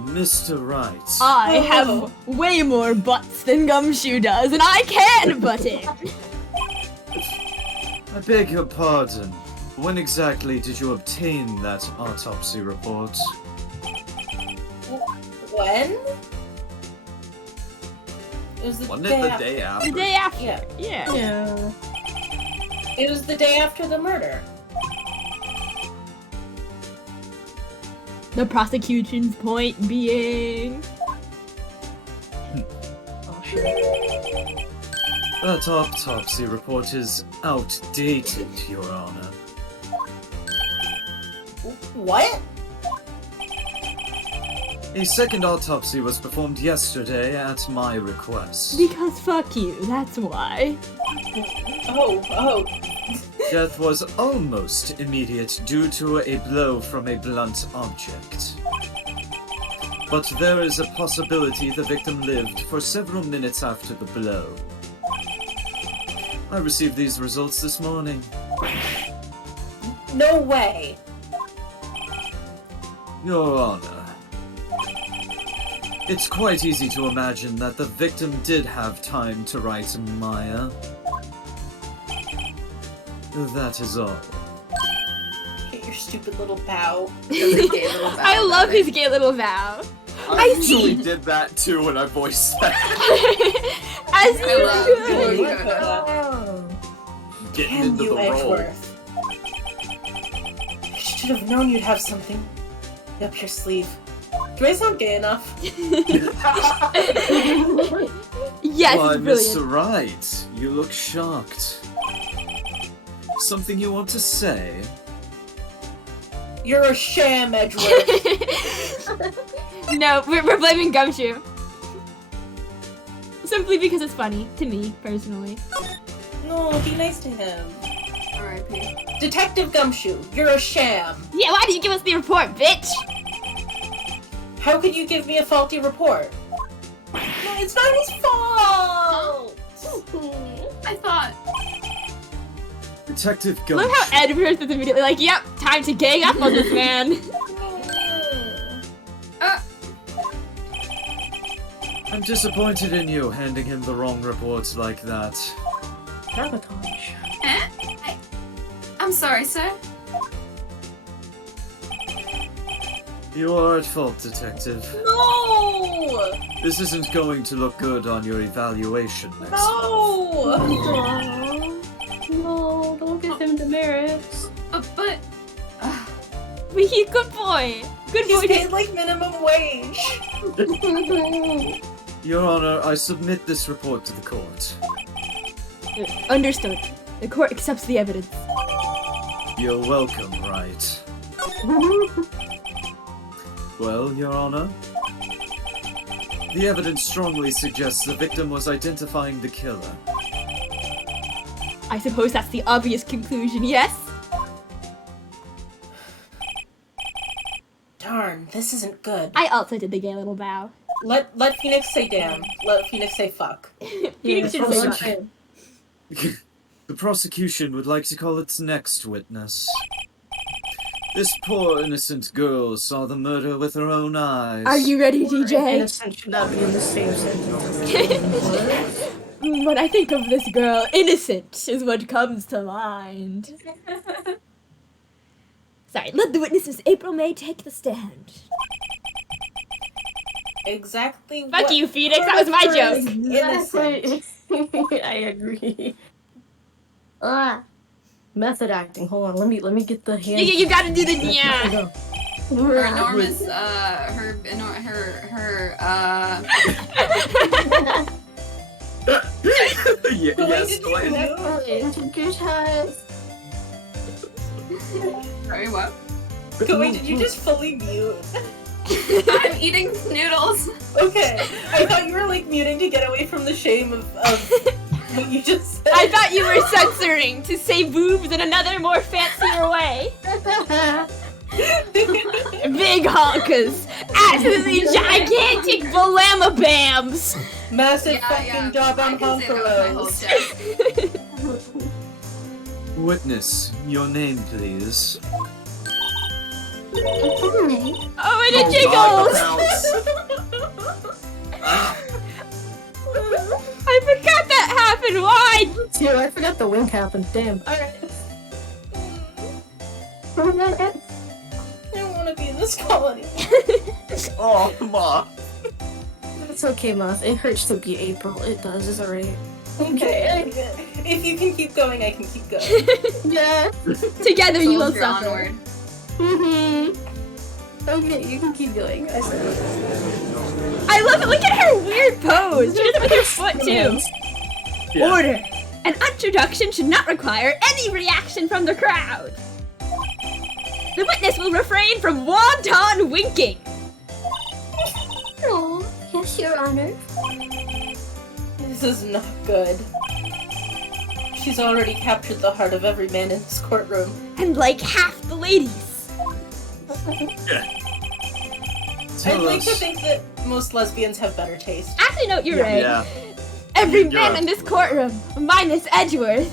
Mr. Wright. I have way more butts than Gumshoe does, and I can butt it. I beg your pardon. When exactly did you obtain that autopsy report? When? It was the Wasn't day it the after. day The after? day after. Yeah. Yeah. Yeah. It was the day after the murder. The prosecution's point being... Oh shit. That autopsy report is outdated, Your Honor. What? A second autopsy was performed yesterday at my request. Because fuck you, that's why. Oh. Death was almost immediate due to a blow from a blunt object. But there is a possibility the victim lived for several minutes after the blow. I received these results this morning. No way. Your Honor, it's quite easy to imagine that the victim did have time to write Maya. That is all. Get your stupid little bow. I love his gay little vow. I see. usually did that too when I voiced that. As I love you Gordon should. Oh. Getting Damn into you, the role. Edgeworth. I should have known you'd have something up your sleeve. Do I sound gay enough? Yes, Why, it's brilliant. Mr. Wright, you look shocked. Something you want to say? You're a sham, Edgeworth. No, we're blaming Gumshoe. Simply because it's funny, to me, personally. No, be nice to him. R.I.P. Detective Gumshoe, you're a sham. Yeah, why did you give us the report, bitch? How could you give me a faulty report? No, it's not his fault! I thought. Detective I Gumshoe. love how Edward is immediately like, yep, time to gang up on this man. I'm disappointed in you handing him the wrong report like that. Sabotage. I'm sorry, sir. You are at fault, Detective. No! This isn't going to look good on your evaluation next month. No! No, don't give him demerits. But Good boy. Good He's boy. paid like minimum wage. Your Honor, I submit this report to the court. Understood. The court accepts the evidence. You're welcome, Wright. Well, Your Honor, the evidence strongly suggests the victim was identifying the killer. I suppose that's the obvious conclusion, yes? Darn, this isn't good. I also did the gay little bow. Let Phoenix say damn. Let Phoenix say fuck. Phoenix should say that's fuck. The prosecution would like to call its next witness. This poor innocent girl saw the murder with her own eyes. Are you ready, DJ? Innocent should not be in the same sentence. When I think of this girl, innocent is what comes to mind. Sorry, let the witnesses April May take the stand. Exactly Fuck what you, Phoenix, that was my joke. Innocent. I agree. Method acting. Hold on, let me get the hand. You gotta do the yeah. her enormous, Yes, Gawain. Sorry, what? Gawain, did you just fully mute? I'm eating noodles. Okay. I thought you were like muting to get away from the shame of what you just said. I thought you were censoring to say boobs in another more fancier way. Big honkers. Absolutely gigantic balamabams. Massive fucking job I on can say that with my whole honkeros. chest. Witness, your name, please. Oh, and it jiggles! I forgot that happened. Why? Too, I forgot the wink happened. Damn. Alright. I don't want to be in this colony. Oh, Moth. It's okay, Moth. It hurts to be April. It does. It's alright. Okay. If you can keep going, I can keep going. Yeah. Together you will Soldier suffer. onward. Okay, you can keep going. I said. I love it. Look at her weird pose. She does it with her foot too. Yeah. Order. An introduction should not require any reaction from the crowd. The witness will refrain from wanton winking. Oh, yes, Your Honor. This is not good. She's already captured the heart of every man in this courtroom. And like half the ladies. I'd Tell like to us. think that most lesbians have better taste. Actually, no, you're right. Yeah. Every You're man right. in this courtroom, minus Edgeworth.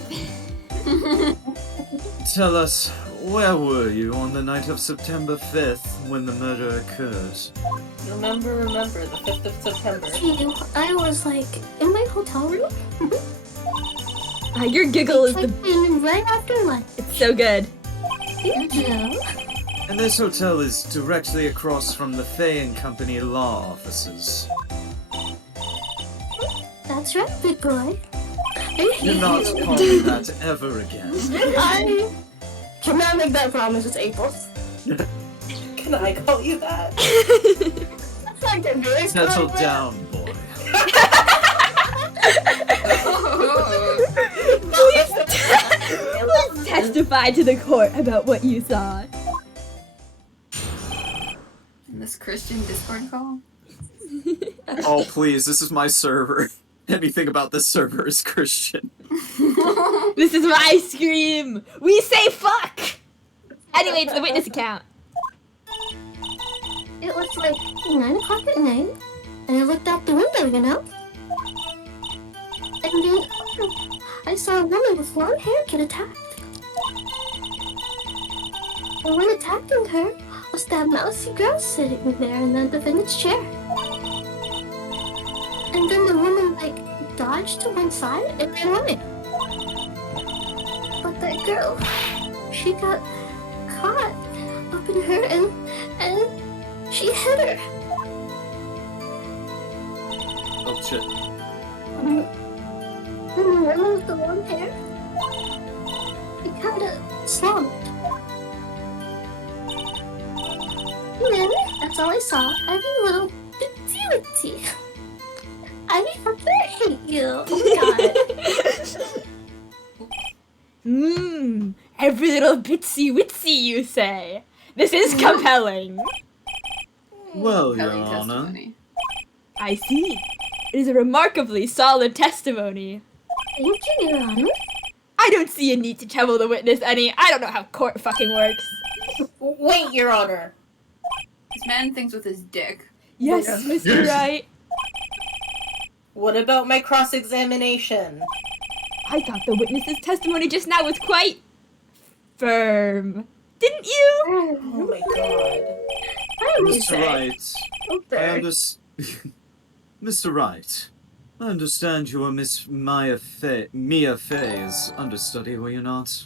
Tell us, where were you on the night of September 5th when the murder occurred? Remember, the 5th of September. I was like in my hotel room. Your giggle is the. Checked in right after lunch. It's so good. Thank you. And this hotel is directly across from the Fay and Company law offices. That's right, big boy. Do not call me that ever again. I cannot make that promise. It's April. Can I call you that? I can do it. Settle down, boy. Please testify to the court about what you saw. In this Christian Discord call? Oh, please, this is my server. Anything about this server is Christian. This is my scream. We say fuck. Anyway, it's the witness account. It was like 9 o'clock at night, and I looked out the window, you know? And then I saw a woman with long hair get attacked. And when attacking her was that mousy girl sitting there in the defendant's chair. And then the woman, like, dodged to one side and ran away. But that girl, she got caught up in her and she hit her. Oh, shit. And the woman with the long hair, it kind of slumped. And then, that's all I saw. Every little bitsy. I hate you. Oh my god. Every little bitsy witsy, you say. This is compelling. Well, Your Compelling Honor. testimony. I see. It is a remarkably solid testimony. Thank you, Your Honor. I don't see a need to trouble the witness any. I don't know how court fucking works. Wait, Your Honor. This man thinks with his dick. Yes, Mr. Wright. What about my cross-examination? I thought the witness's testimony just now was quite firm. Didn't you? Oh my god. Mr. Wright, Okay. Mr. Wright, I understand you were Miss Mia Fay's understudy, were you not?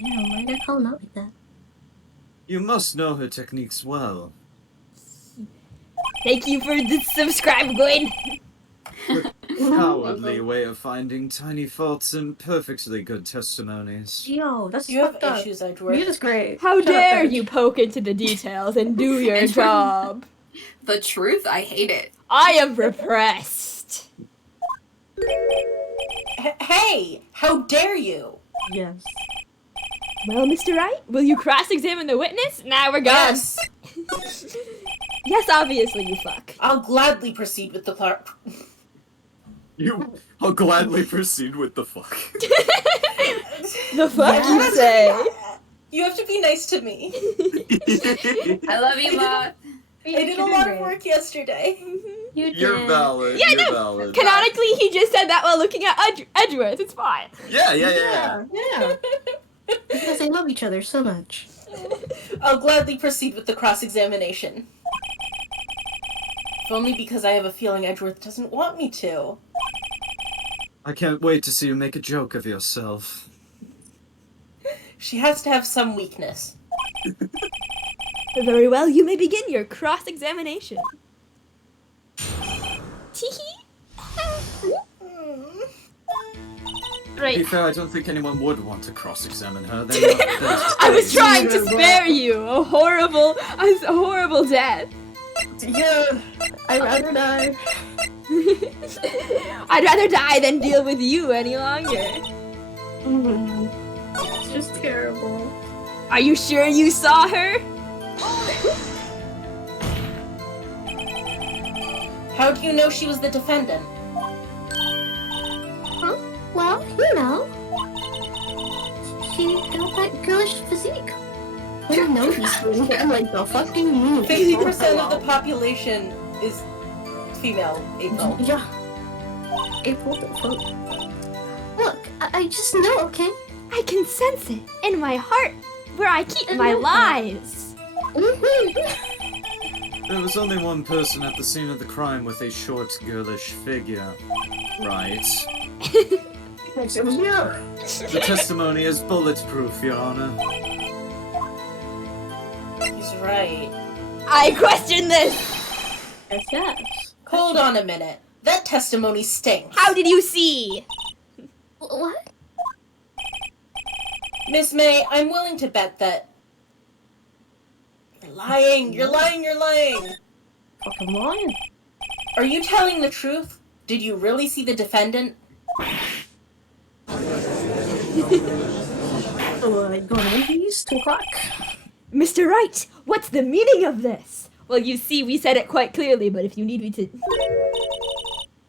Yeah, why did I call him out like that? You must know her techniques well. Thank you for the subscribe, Gwen. Cowardly way of finding tiny faults in perfectly good testimonies. Yo, that's You have fucked up. issues, Edgeworth. You're just great. How Shut up, dare bitch. you poke into the details and do your job? The truth? I hate it. I am repressed. Hey! How dare you? Yes. Well, Mr. Wright, will you cross-examine the witness? Now we're gone. Yes! Yes, obviously, you fuck. I'll gladly proceed with the I'll gladly proceed with the fuck. The fuck you say? You have to be nice to me. I love you, Moth. I did a lot of work yesterday. You did. You're valid. Yeah, You're no, valid. Canonically, he just said that while looking at Edgeworth. It's fine. Yeah. Yeah. Because they love each other so much. I'll gladly proceed with the cross-examination. If only because I have a feeling Edgeworth doesn't want me to. I can't wait to see you make a joke of yourself. She has to have some weakness. Very well, you may begin your cross-examination. Teehee. To be Right. fair, I don't think anyone would want to cross-examine her. They're not I was trying to spare you a horrible death. Yeah. I'd rather die. I'd rather die than deal with you any longer. It's just terrible. Are you sure you saw her? How do you know she was the defendant? Huh? Well, you know. She got that girlish physique. I don't know these things. I'm like, the fuck do you mean? 50% of the population is female, April. Yeah. April the fuck. Look, I just know, okay? I can sense it in my heart, where I keep my lies. There was only one person at the scene of the crime with a short, girlish figure. Right. Yeah. The testimony is bulletproof, Your Honor. He's right. I question this. Yes. Hold on a minute. That testimony stinks. How did you see? What? Miss May, I'm willing to bet that... You're lying! You're lying! You're lying! Fucking lying. Are you telling the truth? Did you really see the defendant? Going in, please? 2 o'clock. Mr. Wright, what's the meaning of this? Well, you see, we said it quite clearly, but if you need me to...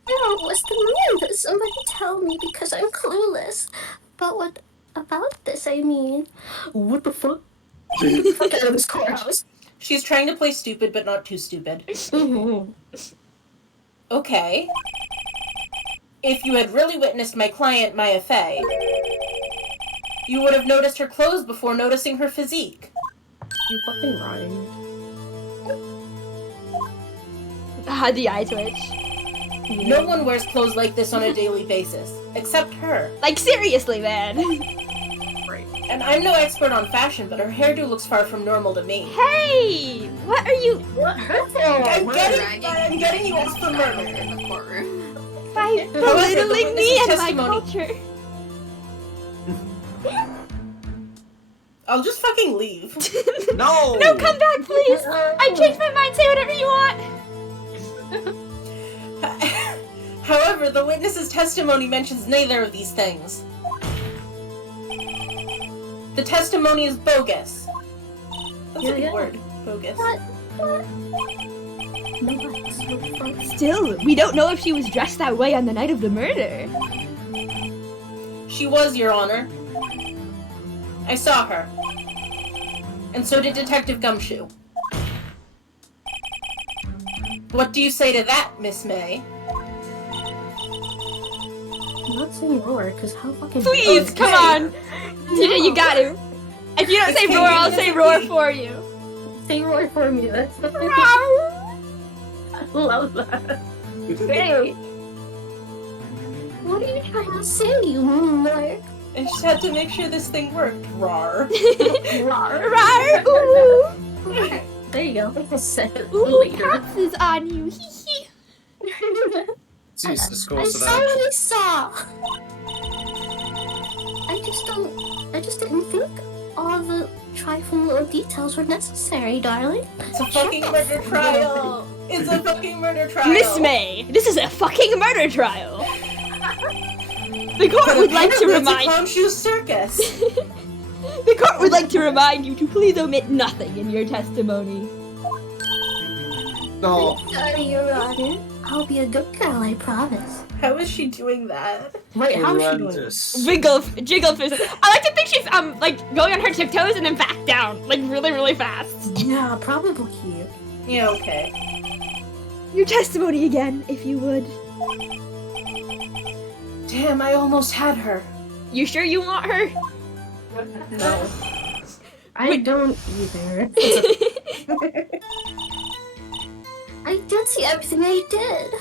No, what's the meaning? Somebody tell me because I'm clueless. But what about this, I mean? What the fuck? Fuck out of this courthouse. She's trying to play stupid, but not too stupid. Mm-hmm. Okay. If you had really witnessed my client, Maya Fey, you would have noticed her clothes before noticing her physique. You fucking lying. The eye twitch. No one wears clothes like this on a daily basis, except her. Like, seriously, man. And I'm no expert on fashion, but her hairdo looks far from normal to me. Hey! What are you... What hurtful? I'm getting you off for murder. In the courtroom. By the belittling me and witness's my testimony- culture. I'll just fucking leave. No! No, come back, please! I changed my mind, say whatever you want! However, the witness's testimony mentions neither of these things. The testimony is bogus. That's a good word. Bogus. Still, we don't know if she was dressed that way on the night of the murder. She was, Your Honor. I saw her. And so did Detective Gumshoe. What do you say to that, Miss May? I'm not saying roar, because how fucking... Please, come on! TJ, you got to. If you don't It's say okay, roar, you I'll can say say roar me. for you. Say roar for me, that's the thing. Roar. I love that. Hey! What are you trying to say, you moonlight? I just had to make sure this thing worked. Rar. Roar. Ooh. There you go. I said it Ooh, later. Pops is on you. Hee hee. Jeez, the I scores of action. sorely saw. I just didn't think all the trifling little details were necessary, darling. It's a fucking murder trial. It's a fucking murder trial. Miss May, this is a fucking murder trial. The court would like to Apparently remind it's a clown shoe circus. the court would like to remind you to please omit nothing in your testimony. No. Sorry, Your Honor. I'll be a good girl, I promise. How is she doing that? Wait, how is she doing? Horrendous. Jiggle fist. I like to think she's like going on her tiptoes and then back down, like really, really fast. Yeah, probably. Yeah, okay. Your testimony again, if you would. Damn, I almost had her. You sure you want her? No. I don't either. I did see everything I did.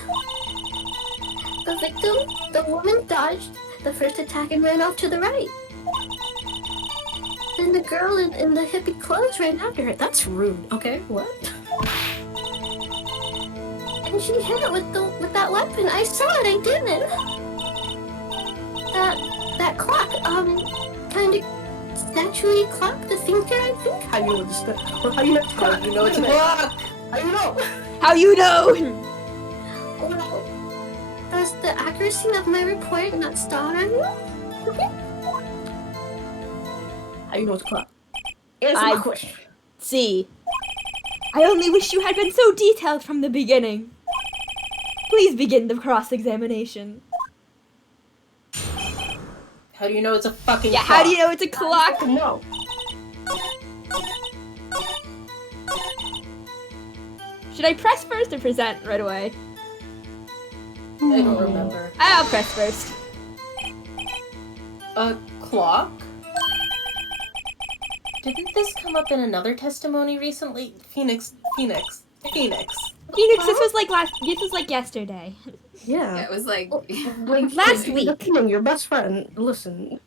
The victim, the woman, dodged the first attack and ran off to the right. Then the girl in the hippie clothes ran after her. That's rude. Okay, what? And she hit it with that weapon. I saw it. I didn't. That clock, kind of statuary clock. The thinker, I think. How you know it's the? How you know it's clock? You know it's a clock. How you know? How you know? Well, does the accuracy of my report not start on you? How you know it's a clock? Answer my question. See, I only wish you had been so detailed from the beginning. Please begin the cross-examination. How do you know it's a fucking Yeah, clock? how do you know it's a clock? No. Should I press first or present right away? I don't remember. I'll press first. A clock? Didn't this come up in another testimony recently? Phoenix, Phoenix, this was like yesterday. Yeah. It was like, Like Last week. Listen, your best friend. Listen.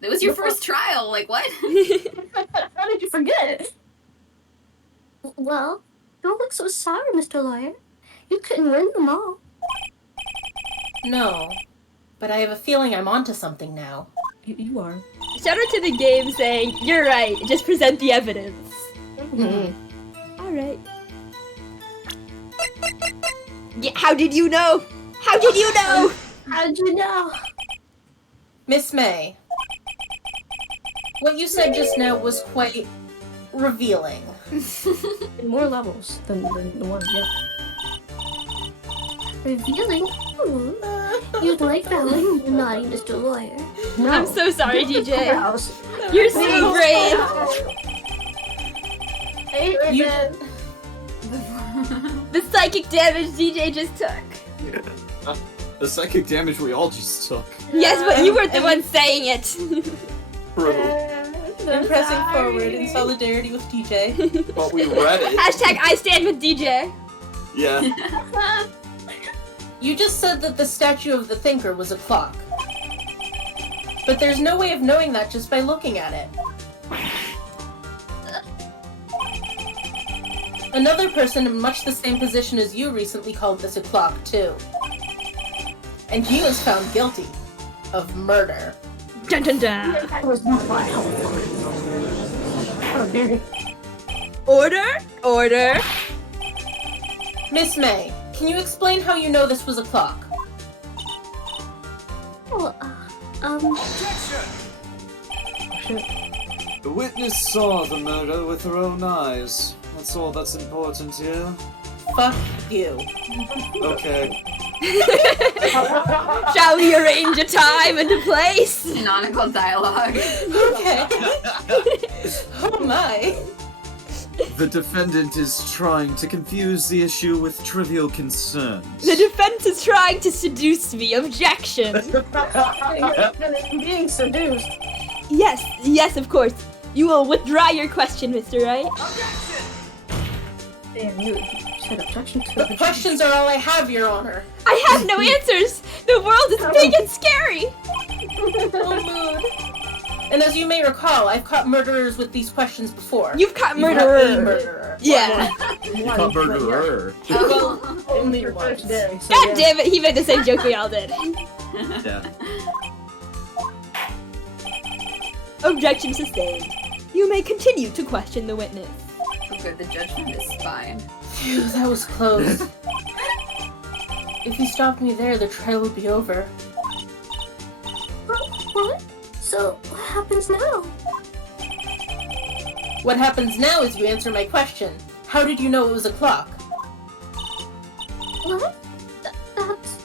it was your first trial. Like, what? How did you forget? Well, don't look so sorry, Mr. Lawyer. You couldn't win them all. No. But I have a feeling I'm onto something now. You are. Shout out to the game saying, you're right, just present the evidence. Mm-hmm. Alright. Yeah, how did you know? How did you know? How'd you know? Miss May, what you said just now was quite revealing. In more levels than the one, yeah. Revealing? You'd like that, wouldn't you, naughty Mr. Lawyer? No. I'm so sorry, DJ. Gross. You're so brave. You, The psychic damage DJ just took. The psychic damage we all just took. Yes, but you were the one saying it. True. I'm pressing forward in solidarity with DJ. But we read it. Hashtag I stand with DJ. Yeah. You just said that the statue of the thinker was a clock. But there's no way of knowing that just by looking at it. Another person in much the same position as you recently called this a clock, too. And he was found guilty of murder. Dun dun dun. That was not my How dare you? Order? Order. Miss May, can you explain how you know this was a clock? Well, The witness saw the murder with her own eyes. That's all that's important here. Fuck you. Okay. Shall we arrange a time and a place? Canonical dialogue. Okay. Oh my. The defendant is trying to confuse the issue with trivial concerns. The defense is trying to seduce me. Objection. being seduced. Yes, of course. You will withdraw your question, Mr. Wright. Damn, you said objection to The questions are all I have, Your Honor. I have no answers. The world is big and scary. Oh, mood. And as you may recall, I've caught murderers with these questions before. You've caught You have a murderer. murderer. Yeah. You caught murderer. Well, only only once. day. So God damn it, he made the same joke we all did. Yeah. Objection sustained. You may continue to question the witness. Good, the judgment is fine. Phew, that was close. If you stopped me there, the trial would be over. What? So, what happens now? What happens now is you answer my question. How did you know it was a clock? What? That's...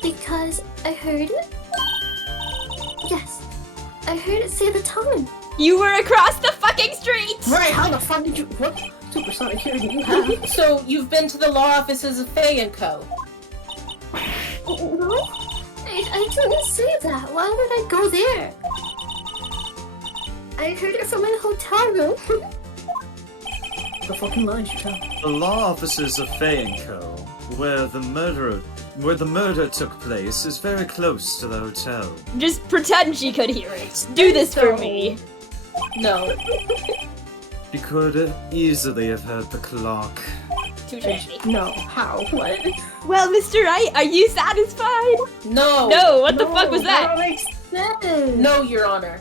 Because I heard it? Yes. I heard it say the time. You were across the fucking street! Right, how the fuck did you... What supersonic hearing do you have? So, you've been to the law offices of Faye & Co. No? I didn't say that. Why would I go there? I heard it from my hotel room. The fucking lies you tell. The law offices of Faye & Co., where the murder took place, is very close to the hotel. Just pretend she could hear it. Do this for me. No. You could easily have heard the clock. Touche. No. How? What? Well, Mr. Wright, are you satisfied? No. No, what the fuck was that? That makes sense. No, Your Honor.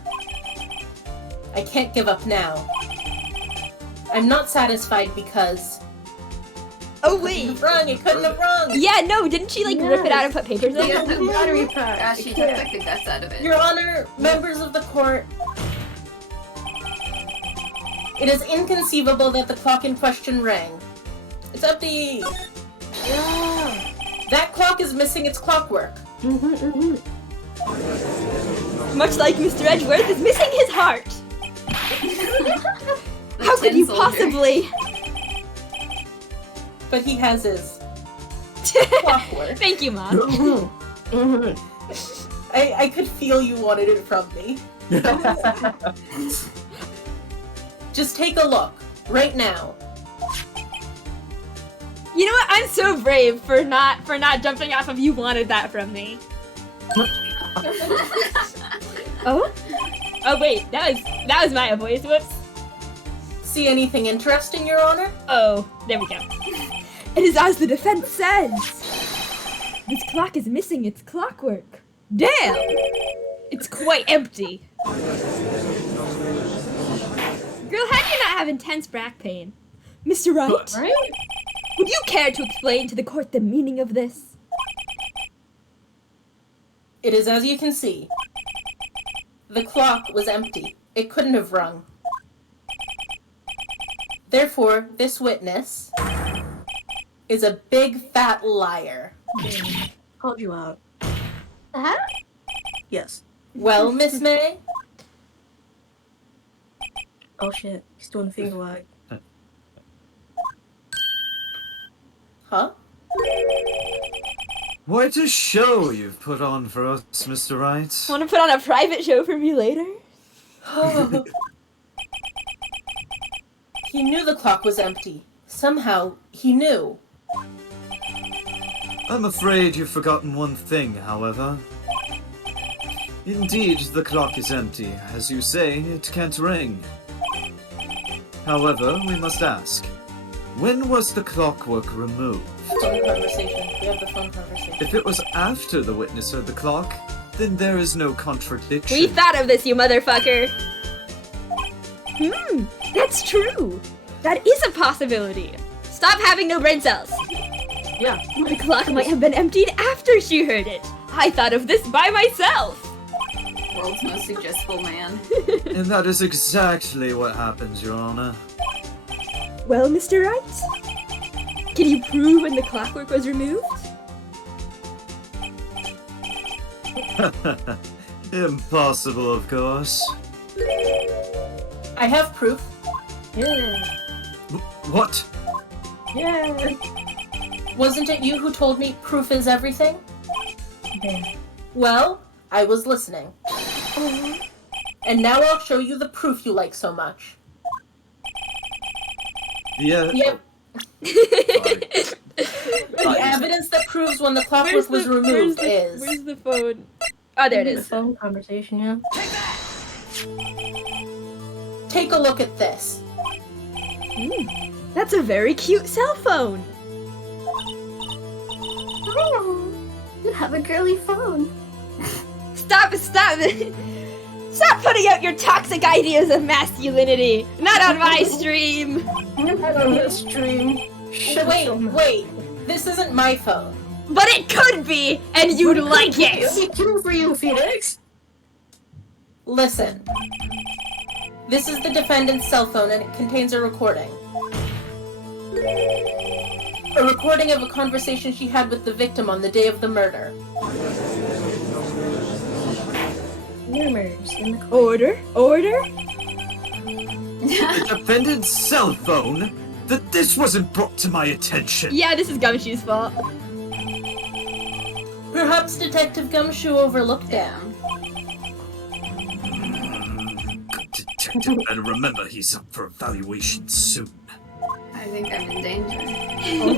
I can't give up now. I'm not satisfied because... Oh, wait. Wrong, it couldn't have rung! Yeah, no, didn't she, like, rip it out and put papers in? Yeah. The battery pack. Yeah, she took the guts out of it. Your Honor, members of the court, it is inconceivable that the clock in question rang. It's empty! Yeah. That clock is missing its clockwork. Much like Mr. Edgeworth is missing his heart. How could you tin soldier. possibly? But he has his clockwork. Thank you, Mom. I could feel you wanted it from me. Just take a look, right now. You know what? I'm so brave for not jumping off of you wanted that from me. Oh? Oh wait, that was my voice. Whoops. See anything interesting, Your Honor? Oh, there we go. It is as the defense says. This clock is missing its clockwork. Damn! It's quite empty. Girl, how do you not have intense back pain? Mr. Wright? Right? Would you care to explain to the court the meaning of this? It is as you can see. The clock was empty. It couldn't have rung. Therefore, this witness is a big fat liar. Called you out. Huh? Yes. Well, Miss May? Oh shit. He's doing the finger wag. Huh? What a show you've put on for us, Mr. Wright. Want to put on a private show for me later? He knew the clock was empty. Somehow, he knew. I'm afraid you've forgotten one thing, however. Indeed, the clock is empty. As you say, it can't ring. However, we must ask, when was the clockwork removed? Phone conversation. We have the phone conversation. If it was after the witness heard the clock, then there is no contradiction. We thought of this, you motherfucker. That's true. That is a possibility. Stop having no brain cells. Yeah. The clock might have been emptied after she heard it. I thought of this by myself. World's most suggestible man. And that is exactly what happens, Your Honor. Well, Mr. Wright, can you prove when the clockwork was removed? Impossible, of course. I have proof. Yeah. What? Yeah. Wasn't it you who told me proof is everything? Yeah. Well, I was listening. And now I'll show you the proof you like so much. Yeah. Yep. The evidence that proves when the clockwork was removed is... Where's the phone? Oh, there it The is. phone conversation, yeah. Take a look at this. That's a very cute cell phone. Oh, you have a girly phone. Stop putting out your toxic ideas of masculinity. Not on my stream. Not on this stream. Wait. This isn't my phone. But it could be, and you'd like it! It'd be cute for you, Phoenix. Listen. This is the defendant's cell phone and it contains a recording. A recording of a conversation she had with the victim on the day of the murder. Murmurs in the Order? The defendant's cell phone? This wasn't brought to my attention. Yeah, this is Gumshoe's fault. Perhaps Detective Gumshoe overlooked it. Good detective better remember he's up for evaluation soon. I think I'm in danger. Oh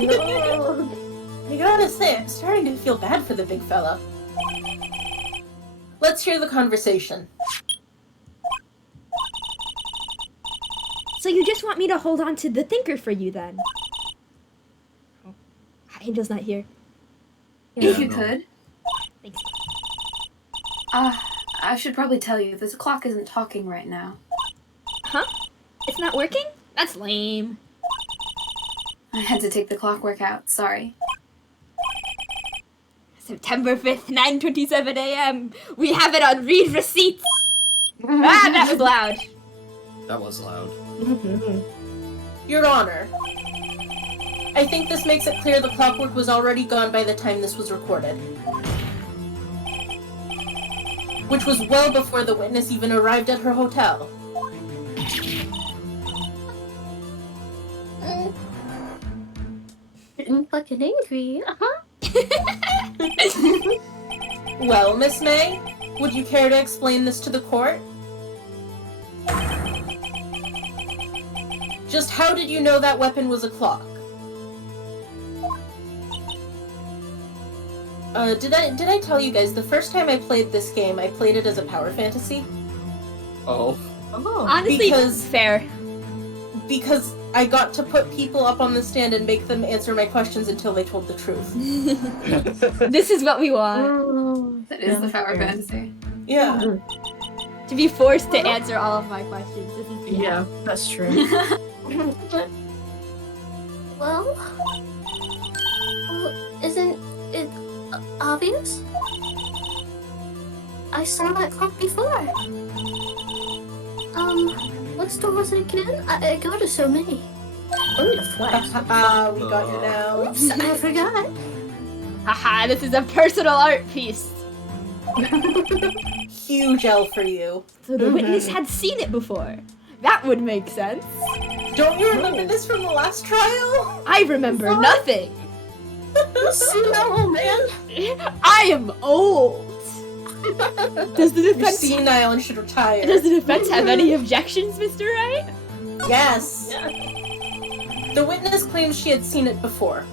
no. I gotta say, I'm starting to feel bad for the big fella. Let's hear the conversation. So you just want me to hold on to the thinker for you then? Oh, Angel's not here. If you could. Thanks. I should probably tell you, this clock isn't talking right now. Huh? It's not working? That's lame. I had to take the clockwork out, sorry. September 5th, 9:27 a.m. We have it on read receipts. Ah, that was loud. That was loud. Your Honor, I think this makes it clear the clockwork was already gone by the time this was recorded. Which was well before the witness even arrived at her hotel. Getting fucking angry, Well, Miss May, would you care to explain this to the court? Just how did you know that weapon was a clock? Did I tell you guys, the first time I played this game, I played it as a power fantasy? Oh. Honestly, Because- fair. Because I got to put people up on the stand and make them answer my questions until they told the truth. This is what we want. That is the power fantasy. Yeah. To be forced to answer all of my questions. This is Yeah, that's true. Well, isn't it obvious? I saw that clock before. What store was it again? I go to so many. I need a flash. We got you now. Oops, I forgot. Haha, this is a personal art piece. Huge L for you. So the witness had seen it before. That would make sense. Don't you remember this from the last trial? I remember nothing. Senile, man. I am old. Does the You're defense senile and should retire. Does the defense have any objections, Mr. Wright? Yes. The witness claims she had seen it before.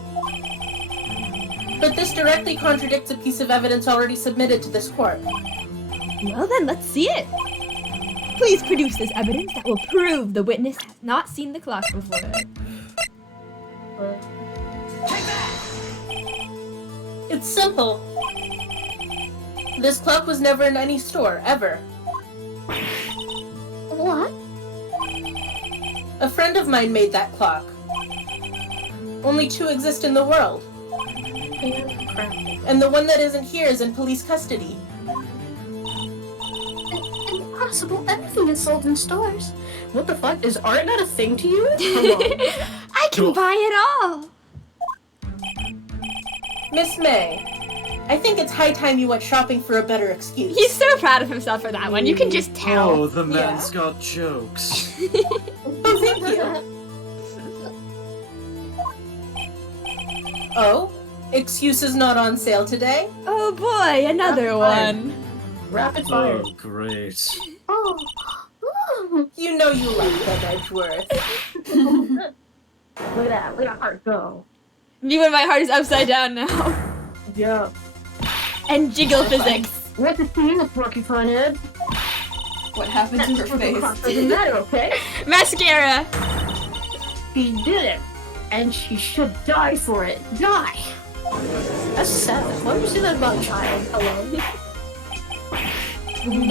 But this directly contradicts a piece of evidence already submitted to this court. Well then, let's see it. Please produce this evidence that will prove the witness has not seen the clock before. It's simple. This clock was never in any store, ever. What? A friend of mine made that clock. Only 2 exist in the world. And the one that isn't here is in police custody. Impossible. Everything is sold in stores. What the fuck? Is art not a thing to you? Come on. I can buy it all. Miss May, I think it's high time you went shopping for a better excuse. He's so proud of himself for that one. You can just tell. Oh, the man's got jokes. Oh, thank you. Oh? Excuse is not on sale today? Oh boy, another one. Rapid fire. Oh, great. Oh. You know you like that, Edgeworth. Look at that. Look at heart go. Me when my heart is upside down now. Yeah. And jiggle physics. What to see in the porcupine head? What happened to her face? Doesn't matter, okay? Mascara. He did it. And she should die for it. Die. That's sad. Why would you say that about a child alone?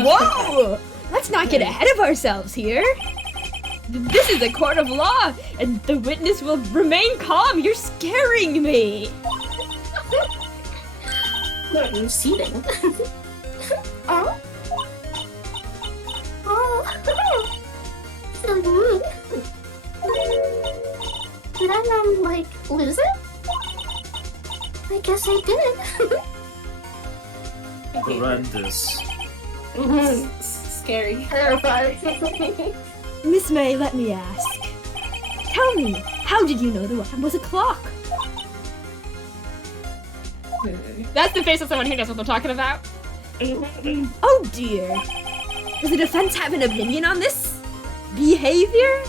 Whoa! Let's not get ahead of ourselves here. This is a court of law, and the witness will remain calm. You're scaring me. Seating. Oh? Oh. So mean. Did I, like, lose it? I guess I did. Horrendous. Scary. Terrified. Miss May, let me ask. Tell me, how did you know the weapon was a clock? That's the face of someone who knows what they're talking about. Oh dear. Does the defense have an opinion on this behavior?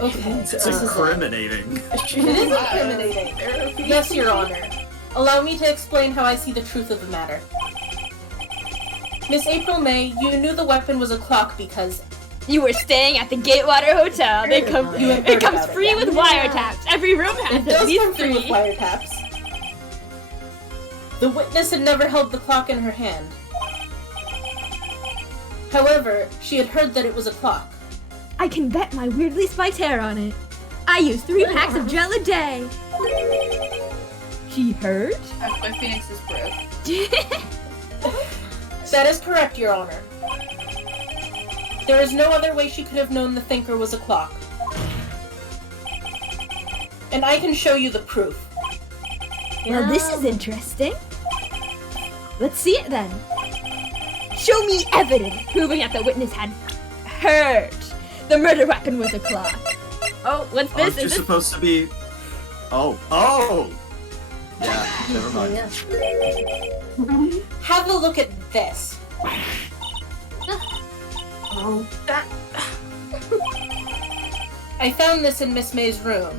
Okay. It's incriminating. It is incriminating. Yes, Your Honor. Allow me to explain how I see the truth of the matter. Miss April May, you knew the weapon was a clock because You were staying at the Gatewater Hotel. It comes free with wiretaps. Every room has it does at least come free with 3. wiretaps. The witness had never held the clock in her hand. However, she had heard that it was a clock. I can bet my weirdly spiked hair on it. I use 3 packs of gel a day. She heard? My phoenix is broke. That is correct, Your Honor. There is no other way she could have known the thinker was a clock. And I can show you the proof. Well, this is interesting. Let's see it then. Show me evidence proving that the witness had heard the murder weapon was a clock. Oh, what's this? Aren't you Is this? supposed to be... Oh! Yeah, never mind. Have a look at this. Oh, that. I found this in Miss May's room.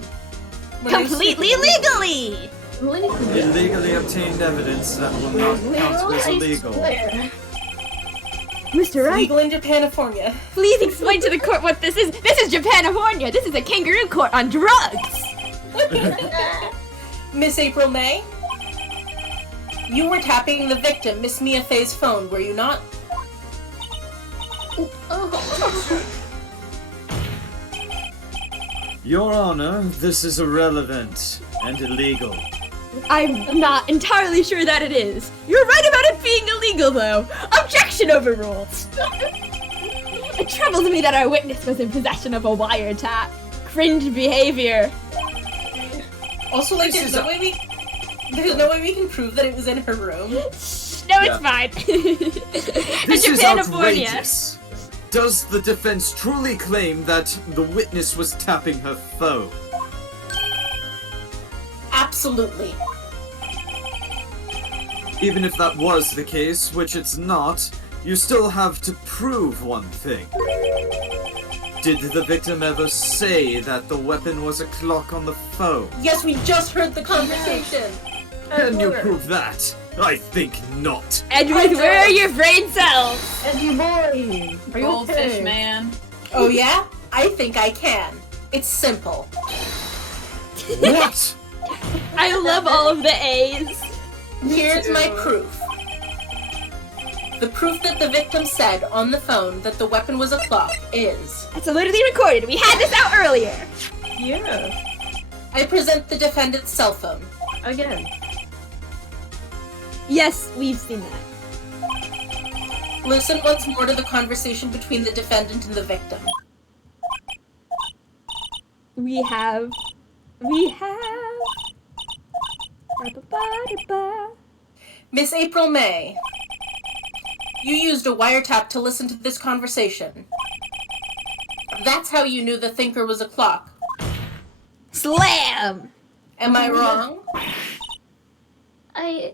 when I was Completely sleeping. legally! Illegally obtained evidence that will not count as illegal. Mr. Wright, Legal in Japanifornia. please explain to the court what this is. This is Japanifornia. This is a kangaroo court on drugs. Miss April May? You were tapping the victim, Miss Mia Fey's phone, were you not? Your Honor, this is irrelevant and illegal. I'm not entirely sure that it is. You're right about it being illegal, though. Objection overruled. It troubles me that our witness was in possession of a wiretap. Cringe behavior. Also, like, there's no way we can prove that it was in her room. No, it's fine. This is Japanifornia. outrageous. Does the defense truly claim that the witness was tapping her phone? Absolutely. Even if that was the case, which it's not, you still have to prove one thing. Did the victim ever say that the weapon was a clock on the phone? Yes, we just heard the conversation. Can you prove that? I think not. Edward, where are your brain cells? Eddie boy! Are you Goldfish okay? man. Oh yeah? I think I can. It's simple. What? I love all of the A's. Here's my proof. The proof that the victim said on the phone that the weapon was a clock is... It's literally recorded. We had this out earlier. Yeah. I present the defendant's cell phone. Again. Yes, we've seen that. Listen once more to the conversation between the defendant and the victim. We have. Ba-ba-ba-da-ba. Miss April May, you used a wiretap to listen to this conversation. That's how you knew the thinker was a clock. Slam! Am I wrong? I...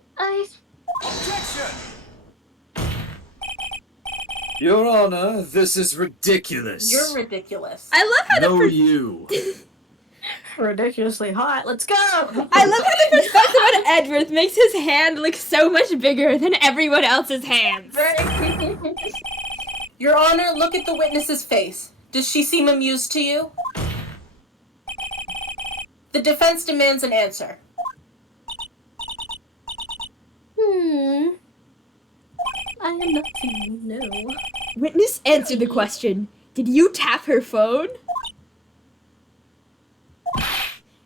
Your Honor, this is ridiculous. You're ridiculous. I love how No, you. ridiculously hot. Let's go! I love how the perspective on Edward makes his hand look so much bigger than everyone else's hands. Your Honor, look at the witness's face. Does she seem amused to you? The defense demands an answer. I am not saying no. Witness, answer the question. Did you tap her phone?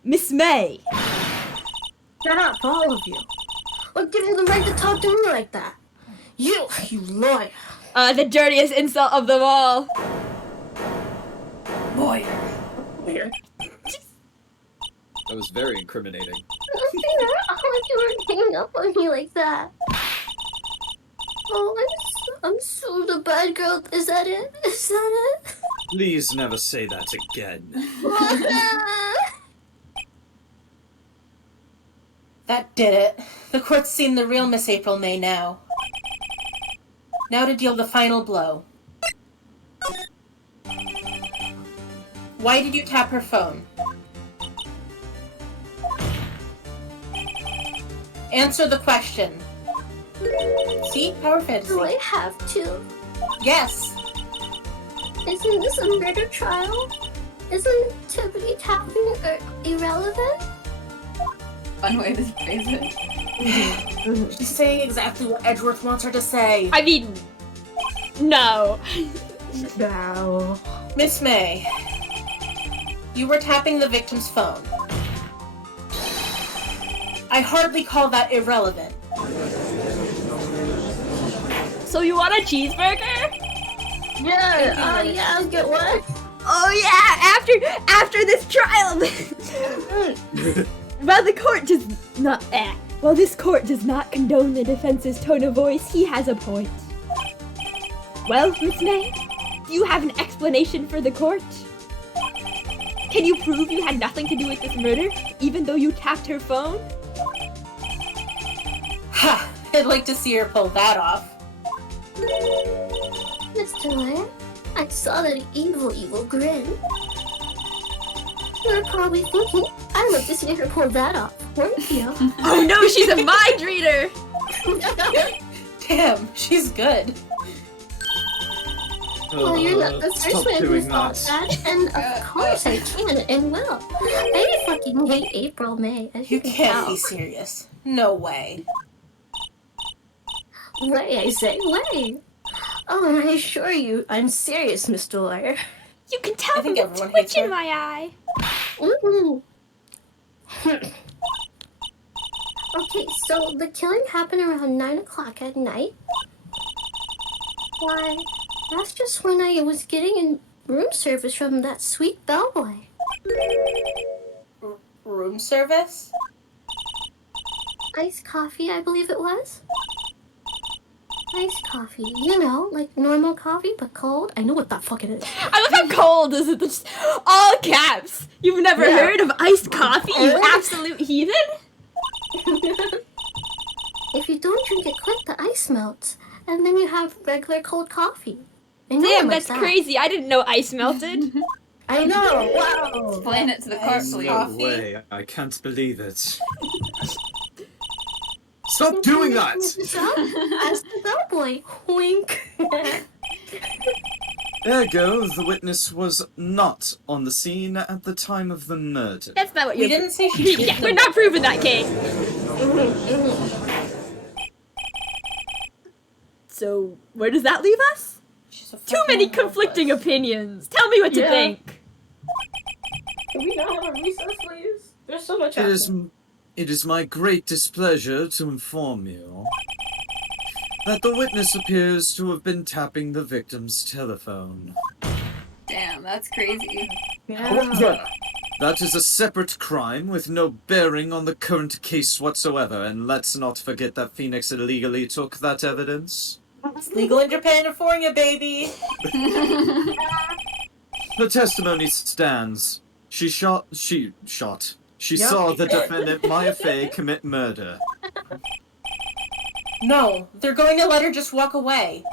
Miss May. Shut up, all of you. What gives you the right to talk to me like that? You lawyer. The dirtiest insult of them all. Lawyer. Lawyer. That was very incriminating. How like you were hanging up on me like that? Oh, I'm so the bad girl. Is that it? Is that it? Please never say that again. That did it. The court's seen the real Miss April May now. Now to deal the final blow. Why did you tap her phone? Answer the question. See? Power fantasy. Do I have to? Yes. Isn't this a murder trial? Isn't tippity tapping irrelevant? Fun way to phrase it. She's saying exactly what Edgeworth wants her to say. I mean, no. No. Miss May, you were tapping the victim's phone. I hardly call that irrelevant. So you want a cheeseburger? Yeah. Yeah. I'll get one. Oh yeah, after this trial. While the court does not while this court does not condone the defense's tone of voice, he has a point. Well, Miss May, do you have an explanation for the court? Can you prove you had nothing to do with this murder, even though you tapped her phone? Ha! I'd like to see her pull that off. Mr. Lawyer, I saw that evil grin. You're probably thinking, I'd like to see her pull that off, weren't you? Oh no, she's a mind reader! Damn, she's good. Well, you're not the first Stop one who doing thought that. that, and of course I can and will. I fucking hate April May, as You you can can't tell. be serious. No way. Way, I say, way. Oh, and I assure you, I'm serious, Mr. Lawyer. You can I tell from think the everyone hates twitch in her. my eye. Ooh. Okay, so the killing happened around 9 o'clock at night. Why, that's just when I was getting in room service from that sweet bellboy. Room service? Iced coffee, I believe it was. Iced coffee, you know, like normal coffee, but cold. I know what that fucking is. I love how cold is it? Just all caps. You've never Yeah. heard of iced coffee, you absolute heathen? If you don't drink it quick, the ice melts, and then you have regular cold coffee. And no Damn, one likes that's that. crazy. I didn't know ice melted. I know. Wow. Explain it to the court, please. No way, I can't believe it. Stop doing that! As the bellboy. Wink. Ergo, the witness was not on the scene at the time of the murder. That's not what We you didn't say she did Yeah, the we're not proving that case. So, where does that leave us? She's a Too fucking many accomplice. conflicting opinions. Tell me what to Yeah. think. Can we not have a recess, please? There's so much It is my great displeasure to inform you that the witness appears to have been tapping the victim's telephone. Damn, that's crazy. Yeah. That is a separate crime with no bearing on the current case whatsoever, and let's not forget that Phoenix illegally took that evidence. It's legal in Japan and for you, baby. The testimony stands. She saw the defendant Maya Fey commit murder. No, they're going to let her just walk away.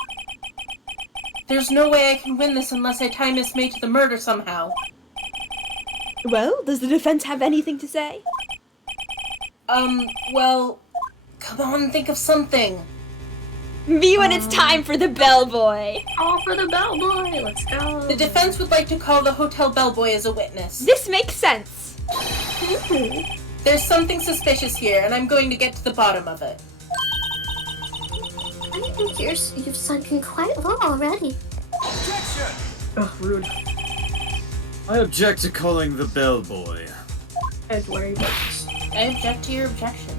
There's no way I can win this unless I tie Miss May to the murder somehow. Well, does the defense have anything to say? Well, come on, think of something. Me when it's time for the bellboy. All for the bellboy. Let's go. The defense would like to call the hotel bellboy as a witness. This makes sense. There's something suspicious here, and I'm going to get to the bottom of it. I think you've sunken quite low already. Oh, rude. I object to calling the bellboy. Edward. I object to your objection.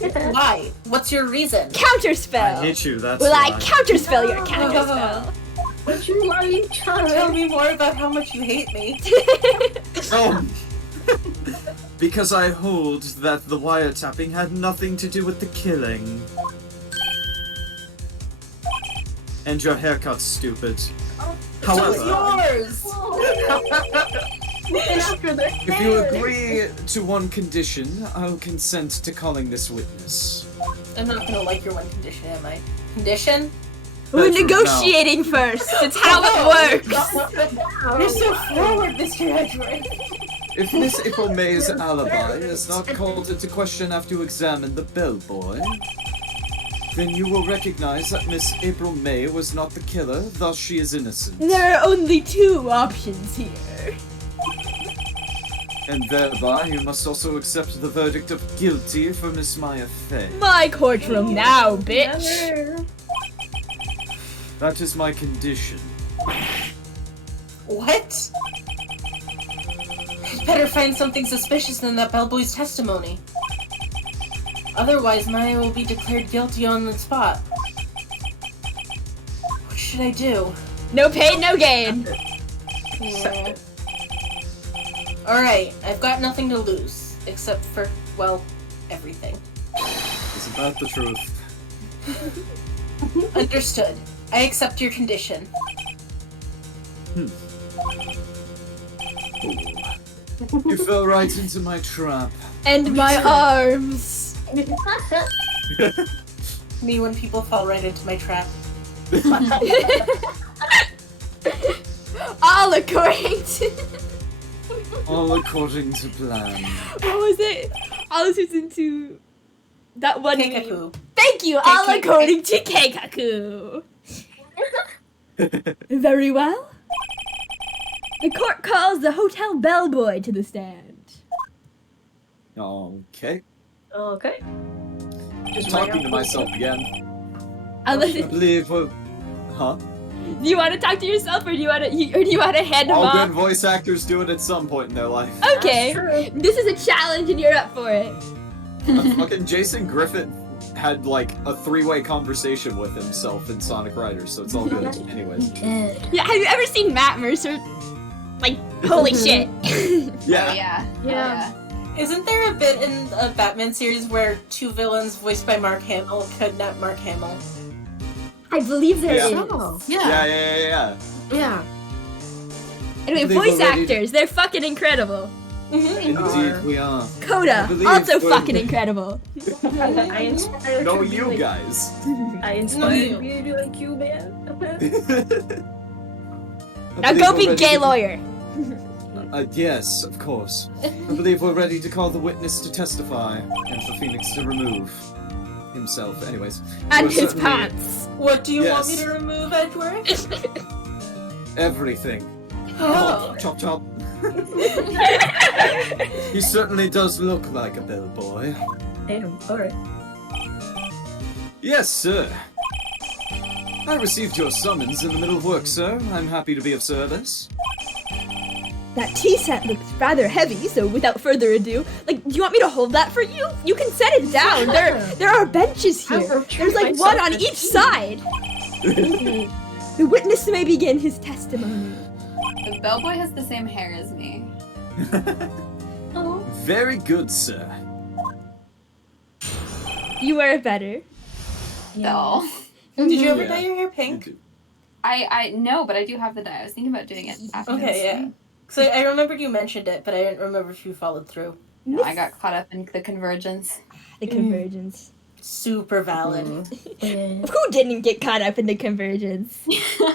Why? What's your reason? Counterspell. I hate you, that's Will I why. counterspell your counterspell? But you are you Tell trying? me more about how much you hate me. Oh. Because I hold that the wiretapping had nothing to do with the killing. And your haircut's stupid. However, So it's yours! And after the if you agree to one condition, I'll consent to calling this witness. I'm not gonna like your one condition, am I? Condition? We're Bedroom negotiating first. It's how it works. You're so forward, Mr. Edward. If Miss April May's alibi is not called into question after you examine the bellboy, then you will recognize that Miss April May was not the killer, thus she is innocent. There are only two options here. And thereby, you must also accept the verdict of guilty for Miss Maya Fey. My courtroom now, bitch. That is my condition. What? Better find something suspicious than that bellboy's testimony. Otherwise, Maya will be declared guilty on the spot. What should I do? No pain, no gain. Yeah. Alright, I've got nothing to lose. Except for, well, everything. It's about the truth. Understood. I accept your condition. You fell right into my trap. And my arms. Me when people fall right into my trap. All according to... All according to plan. What was it? All was into... That one meme. Keikaku. Thank you, all according to Keikaku. Very well. The court calls the hotel bellboy to the stand. Okay. Okay. Just talking to myself again. Unless, I believe we're... Huh? do you want to talk to yourself, or do you want to, or do you want to hand him All off? good voice actors do it at some point in their life. Okay, this is a challenge, and you're up for it. Fucking Jason Griffith had like a 3-way conversation with himself in Sonic Riders, so it's all good. Anyways. Yeah, have you ever seen Matt Mercer? Like, holy shit. Yeah. Oh, yeah. Yeah. Isn't there a bit in a Batman series where two villains voiced by Mark Hamill kidnap Mark Hamill? I believe there is. Oh, Yeah. Yeah. Anyway, I believe voice we're ready actors, they're fucking incredible. Indeed, we are. Coda, I believe also we're- fucking incredible. I inspired No, to be you like- guys. I inspired to be like you, man. Now go be gay lawyer. Yes, of course. I believe we're ready to call the witness to testify, and for Phoenix to remove himself. Anyways. And we're his certainly- pants. What do you want me Yes. to remove, Edward? Everything. Oh. Chop chop. He certainly does look like a bellboy. Damn, alright. Yes, sir. I received your summons in the middle of work, sir. I'm happy to be of service. That tea set looks rather heavy, so without further ado, like, do you want me to hold that for you? You can set it down. There are benches I here. will There's like myself one on in. each side. The witness may begin his testimony. The bellboy has the same hair as me. Oh. Very good, sir. You wear it better. So, Did you ever Yeah. dye your hair pink? I no, but I do have the dye. I was thinking about doing it after Okay, this. yeah. So I remembered you mentioned it, but I didn't remember if you followed through. No, I got caught up in the convergence. The convergence. Super valid. Yeah. Who didn't get caught up in the convergence?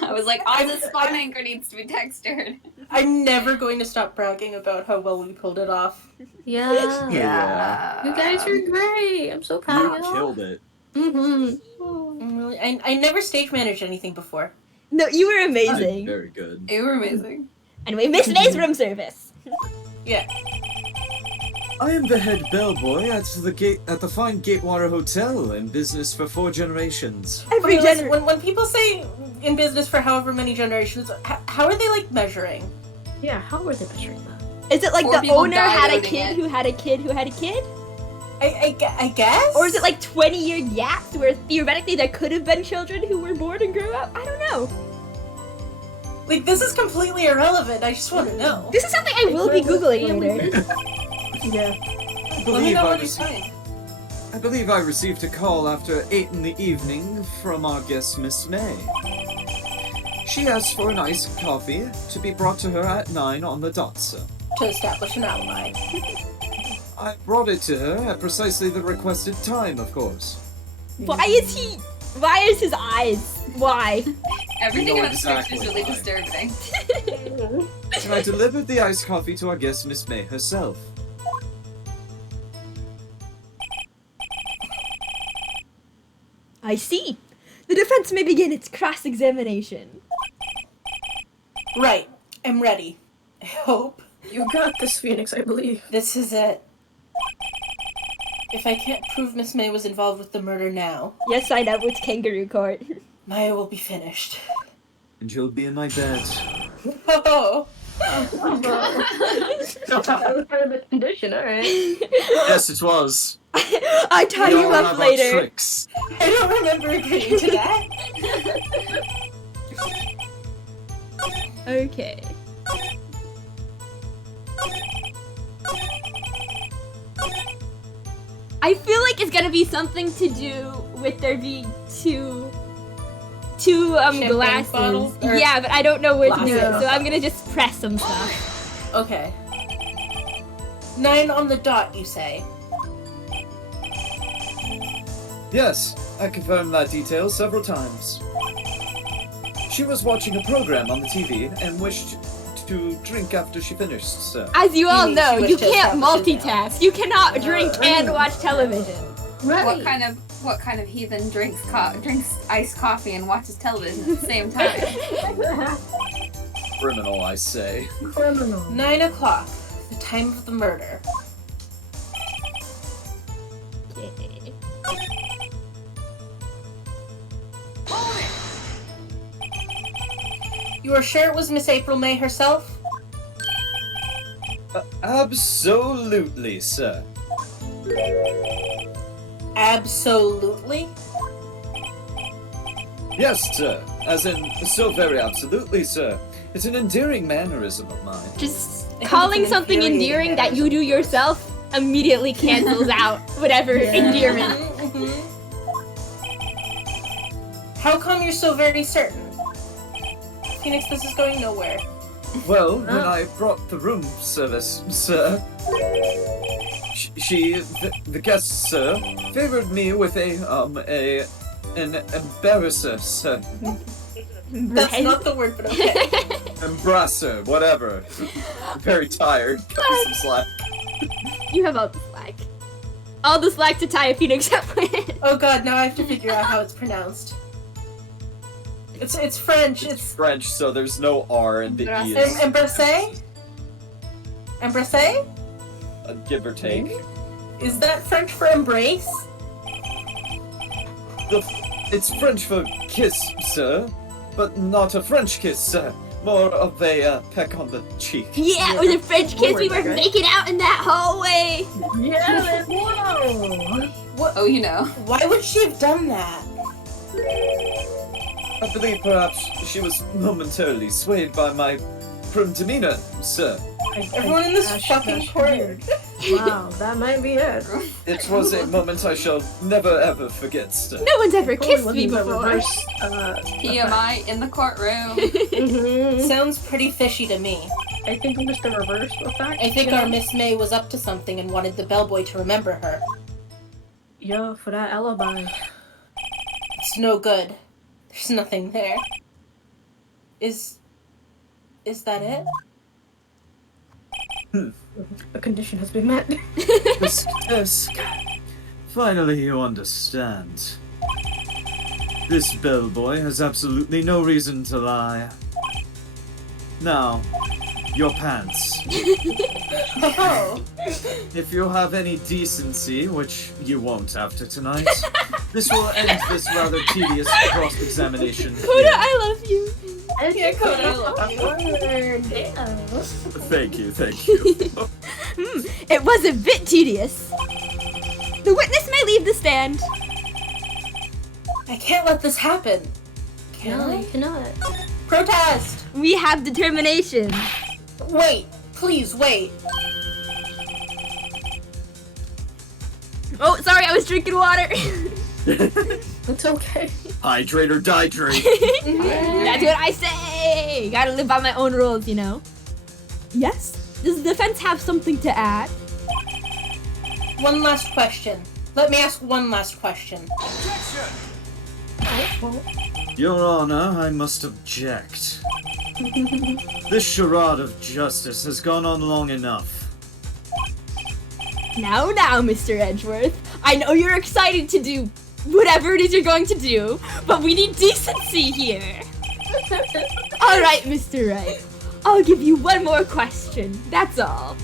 I was like, oh, the spawn anchor needs to be textured. I'm never going to stop bragging about how well we pulled it off. Yeah. Yeah. You guys are great. I'm so proud You of you. killed it. Mm-hmm. I never stage managed anything before. No, you were amazing. Very good. You were amazing. Anyway, Miss May's room service. Yeah. I am the head bellboy at the fine Gatewater Hotel, in business for 4 generations. Every Okay, listen, generation. when people say in business for however many generations, how are they like measuring? Yeah, how were they measuring that? Is it like Or the people owner had a downloading kid it. who had a kid who had a kid? I guess? Or is it like 20-year gaps where theoretically there could have been children who were born and grew up? I don't know. Like, this is completely irrelevant. I just want to know. This is something I will be Googling later. Yeah. Let me know what you find. I believe I received a call after 8 in the evening from our guest Miss May. She asked for an iced coffee to be brought to her at 9 on the dot, sir. To establish an alibi. I brought it to her at precisely the requested time, of course. Why is his eyes? Why? Everything You know about this picture is really exactly disturbing. And I delivered the iced coffee to our guest Miss May herself. I see. The defense may begin its cross-examination. Right. I'm ready. I hope. You got this, Phoenix, I believe. This is it. If I can't prove Miss May was involved with the murder now, Yes, I know, it's kangaroo court. Maya will be finished. And you'll be in my bed. Oh. That was part of the condition, alright. Yes, it was. I tie We you all up have our later. tricks. I don't remember agreeing to that. Okay. I feel like it's gonna be something to do with there being two Champagne glasses. bottles, or Yeah, but I don't know where to do it, glasses. so I'm gonna just press some stuff. Okay. 9 on the dot, you say? Yes, I confirmed that detail several times. She was watching a program on the TV and wished to drink after she finished, sir. As you all mean know, she you wished to can't establish it multitask. You cannot drink and watch television. Right. What kind of heathen drinks iced coffee and watches television at the same time? Criminal, I say. Criminal. 9 o'clock, the time of the murder. You are sure it was Miss April May herself? Absolutely, sir. Absolutely? Yes, sir. As in, so very absolutely, sir. It's an endearing mannerism of mine. Just think calling it's an something infuriating endearing that you do yourself immediately cancels out whatever endearment. Mhm. How come you're so very certain? Phoenix, this is going nowhere. Well, when I brought the room service, sir, the guest, sir, favored me with an embarrasser, sir. That's not the word, but okay. Embrasser, whatever. I'm very tired. Cut me some slack. You have all the slack. All the slack to tie a phoenix up with. Oh god, now I have to figure out how it's pronounced. It's French. It's French, so there's no R in the E. embrasse? Embrasse? Give or take. Is that French for embrace? It's French for kiss, sir, but not a French kiss, sir. More of a peck on the cheek. Yeah, it was a French kiss. We were making out in that hallway. Yeah, whoa! Oh, you know. Why would she have done that? I believe perhaps she was momentarily swayed by my prim demeanor, sir. Everyone in this fucking court. Wow, that might be it. It was a moment I shall never ever forget, sir. No one's ever kissed Probably me wasn't the before. reverse, PMI in the courtroom. Mhm. Sounds pretty fishy to me. I think it was the reverse effect. I think you our know? Miss May was up to something and wanted the bellboy to remember her. Yeah, for that alibi. It's no good. There's nothing there. Is that it? The condition has been met. Tisk. Finally you understand. This bellboy has absolutely no reason to lie. Now, your pants. Oh. If you have any decency, which you won't after tonight, this will end this rather tedious cross-examination. Kota, I love you. Yeah, Kota, I love Thank you, thank you. It was a bit tedious. The witness may leave the stand. I can't let this happen. Can No, I? you cannot. Protest! We have determination. Wait, please wait. Oh, sorry, I was drinking water. It's okay. Hydrate or dihydrate. That's what I say. Gotta live by my own rules, you know. Yes? Does the defense have something to add? One last question. Let me ask one last question. Your Honor, I must object. This charade of justice has gone on long enough. Now, Mr. Edgeworth. I know you're excited to do whatever it is you're going to do, but we need decency here. Alright, Mr. Wright. I'll give you one more question. That's all.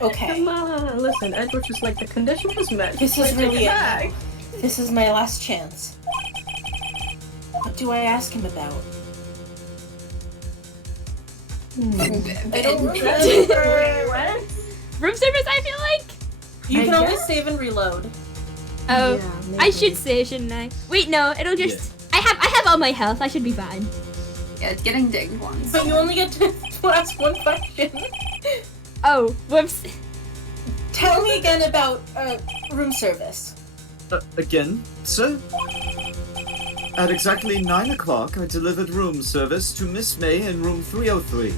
Okay. Come on, listen, Edward was like, the condition was met. This is Take really it it. back. This is my last chance. What do I ask him about? I don't remember. What? Room service, I feel like? You I can always guess? save and reload. Oh, Yeah, I maybe. should say, shouldn't I? Wait, no, it'll just... I have all my health. I should be fine. Yeah, it's getting dinged once. But you only get to ask one question. Oh, whoops. Tell me again about room service. Again, sir? At exactly 9 o'clock, I delivered room service to Miss May in room 303.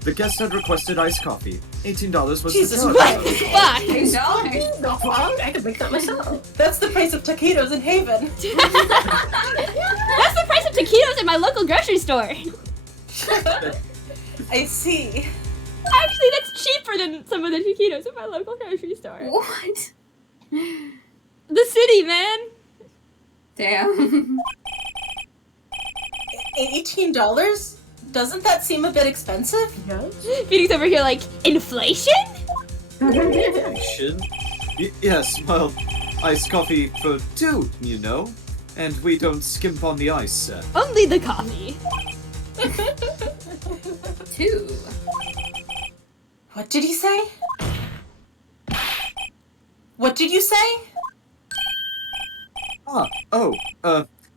The guest had requested iced coffee. $18 was Jesus the What charge. the fuck? $18. Not wrong. I could make that myself. That's the price of taquitos in Haven. That's the price of taquitos at my local grocery store. I see. Actually, that's cheaper than some of the taquitos at my local grocery store. What? The city, man. Damn. $18? Doesn't that seem a bit expensive? Yes. Phoenix over here like, inflation? Inflation? Yes, well, iced coffee for two, you know. And we don't skimp on the ice, sir. Only the coffee. 2. What did he say? What did you say?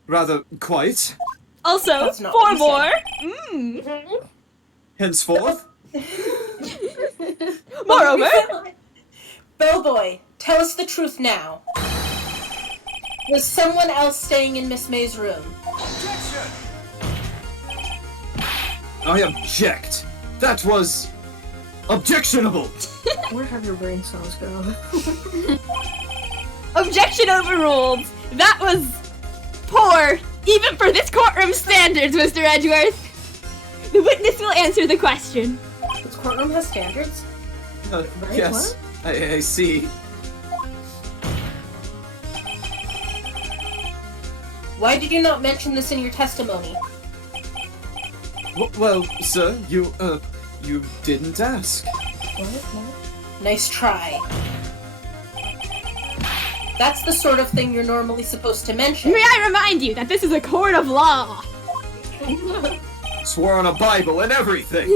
Rather quite. Also, That's not 4 what more. he Henceforth, Moreover, Bellboy, tell us the truth now. Was someone else staying in Miss May's room? I object. That was objectionable. Where have your brain cells go? objection overruled. That was poor, even for this courtroom standards, Mr. Edgeworth. The witness will answer the question. This courtroom has standards? Right, yes, I see. Why did you not mention this in your testimony? Well, sir, you didn't ask. Nice try. That's the sort of thing you're normally supposed to mention. May I remind you that this is a court of law. Swore on a Bible and everything.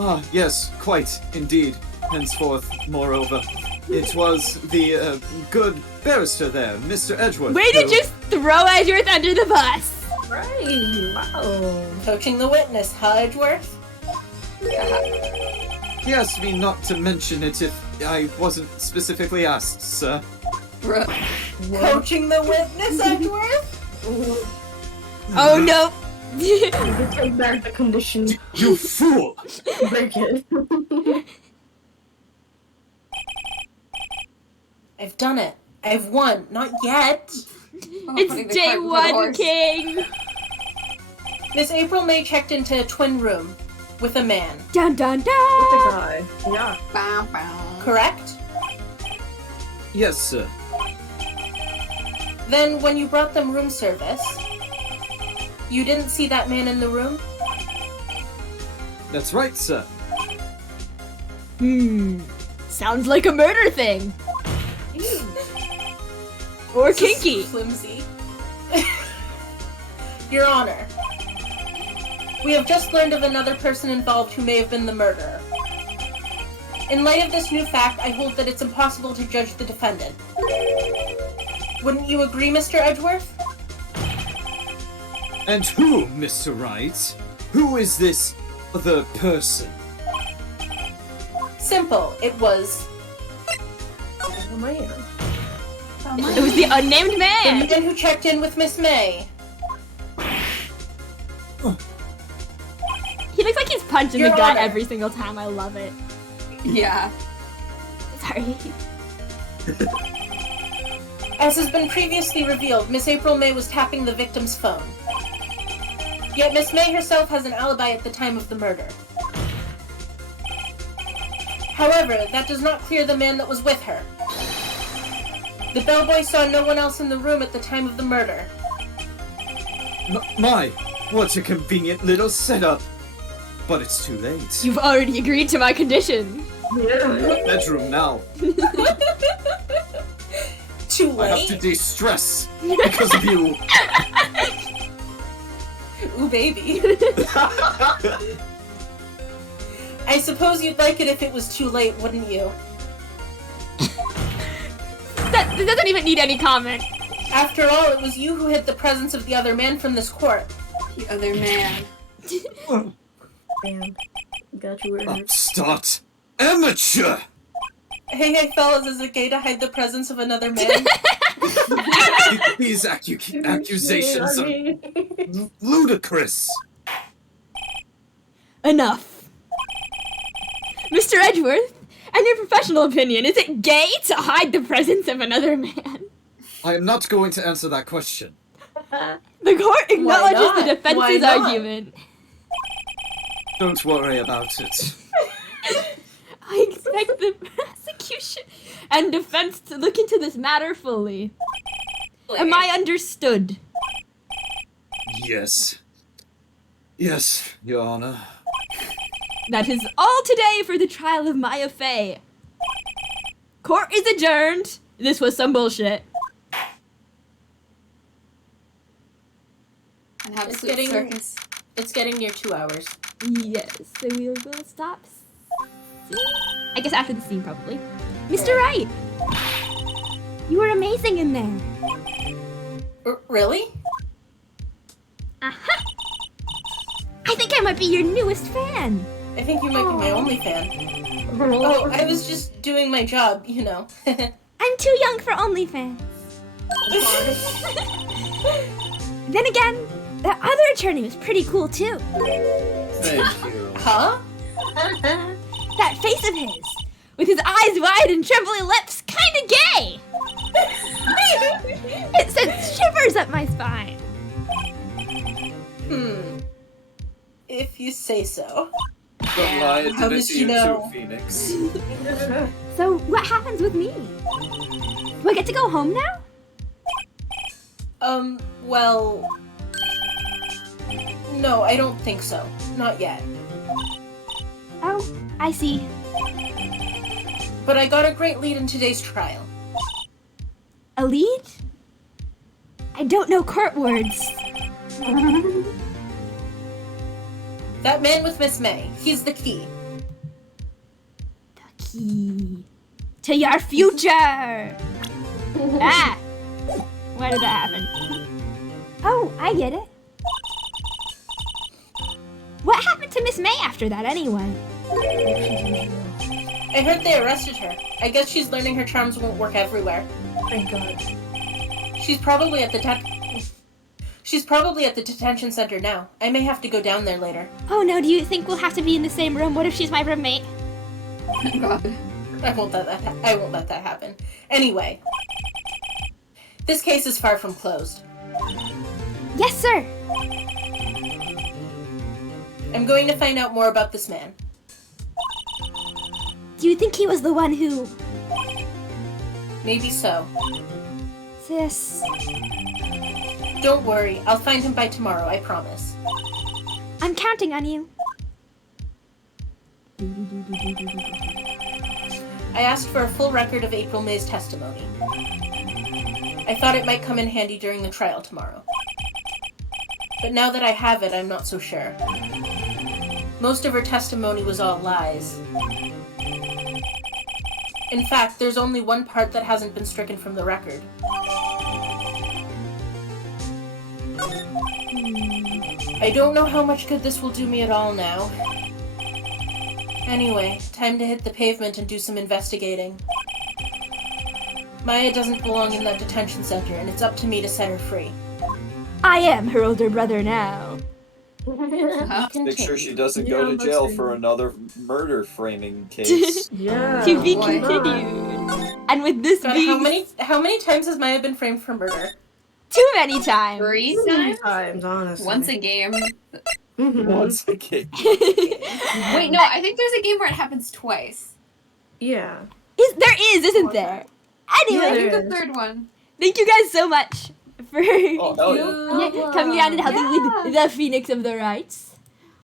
Ah, yes, quite, indeed. Henceforth, moreover, it was the, good barrister there, Mr. Edgeworth. Way to who- just throw Edgeworth under the bus. Right, wow. Coaching the witness, huh, Edgeworth? He asked me not to mention it if I wasn't specifically asked, sir. Bruh. Coaching the witness, Edgeworth? Oh no. Take back the condition. You fool! Break it. I've done it. I've won. Not yet. Oh, putting It's the day cart before the 1, horse. King. Miss April May checked into a twin room with a man, Dun dun With the dun. guy. Yeah. Bow, bow. correct? Yes, sir. Then, when you brought them room service, you didn't see that man in the room? That's right, sir. Sounds like a murder thing. Or kinky. Flimsy. Your Honor, we have just learned of another person involved who may have been the murderer. In light of this new fact, I hold that it's impossible to judge the defendant. Wouldn't you agree, Mr. Edgeworth? And who, Mr. Wright? Who is this other person? Simple. It was Oh, man. It was the unnamed the man! man who checked in with Miss May. He looks like he's punching Your the gut Honor. every single time. I love it. Yeah. Sorry. As has been previously revealed, Miss April May was tapping the victim's phone. Yet Miss May herself has an alibi at the time of the murder. However, that does not clear the man that was with her. The bellboy saw no one else in the room at the time of the murder. My, what a convenient little setup. But it's too late. You've already agreed to my condition. Bedroom now. Too I have to late? de-stress because of you. Ooh, baby. I suppose you'd like it if it was too late, wouldn't you? That doesn't even need any comment. After all, it was you who hid the presence of the other man from this court. The other man. Damn. Got you where it hurts. Upstart. Amateur. Hey, fellas, is it gay to hide the presence of another man? These accusations are ludicrous. Enough. Mr. Edgeworth, in your professional opinion, is it gay to hide the presence of another man? I am not going to answer that question. The court acknowledges not? the defense's Why not? argument. Don't worry about it. I expect the prosecution and defense to look into this matter fully. Am I understood? Yes. Yes, Your Honor. That is all today for the trial of Maya Fey. Court is adjourned. This was some bullshit. And have It's sweet getting- circus. It's getting near 2 hours. Yes, so we will stop. I guess after the scene, probably. Mr. Wright! You were amazing in there. Really? Aha! I think I might be your newest fan. I think you might be my only fan. Oh, I was just doing my job, you know. I'm too young for OnlyFans. Then again, that other attorney was pretty cool too. Thank you. Huh? That face of his, with his eyes wide and trembling lips, kinda gay. It sends shivers up my spine. If you say so. Don't lie, I How did it does to she you know? too, Phoenix. So what happens with me? Do I get to go home now? Well... No, I don't think so. Not yet. Oh, I see. But I got a great lead in today's trial. A lead? I don't know court words. That man with Miss May, he's the key. The key to your future. Ah! Why did that happen? Oh, I get it. What happened to Miss May after that, anyway? I heard they arrested her. I guess she's learning her charms won't work everywhere. Thank God. She's probably at the detention center now. I may have to go down there later. Oh no, do you think we'll have to be in the same room? What if she's my roommate? God. I won't let that happen. Anyway, this case is far from closed. Yes, sir. I'm going to find out more about this man. Do you think he was the one who... Maybe so. Sis... Don't worry, I'll find him by tomorrow, I promise. I'm counting on you. I asked for a full record of April May's testimony. I thought it might come in handy during the trial tomorrow. But now that I have it, I'm not so sure. Most of her testimony was all lies. In fact, there's only one part that hasn't been stricken from the record. I don't know how much good this will do me at all now. Anyway, time to hit the pavement and do some investigating. Maya doesn't belong in that detention center, and it's up to me to set her free. I am her older brother now. Make sure she doesn't go to jail for another murder framing case. Yeah. To be boy. continued. And with this God, being how many times has Maya been framed for murder? too many times. 3 times? Times, honestly. Once a game. Once again. Wait, no, I think there's a game where it happens twice. Yeah. There is, isn't there? Anyway, I Yeah. think the third one. thank you guys so much for Oh, hell yeah. coming around and helping with the Phoenix of the Wrights.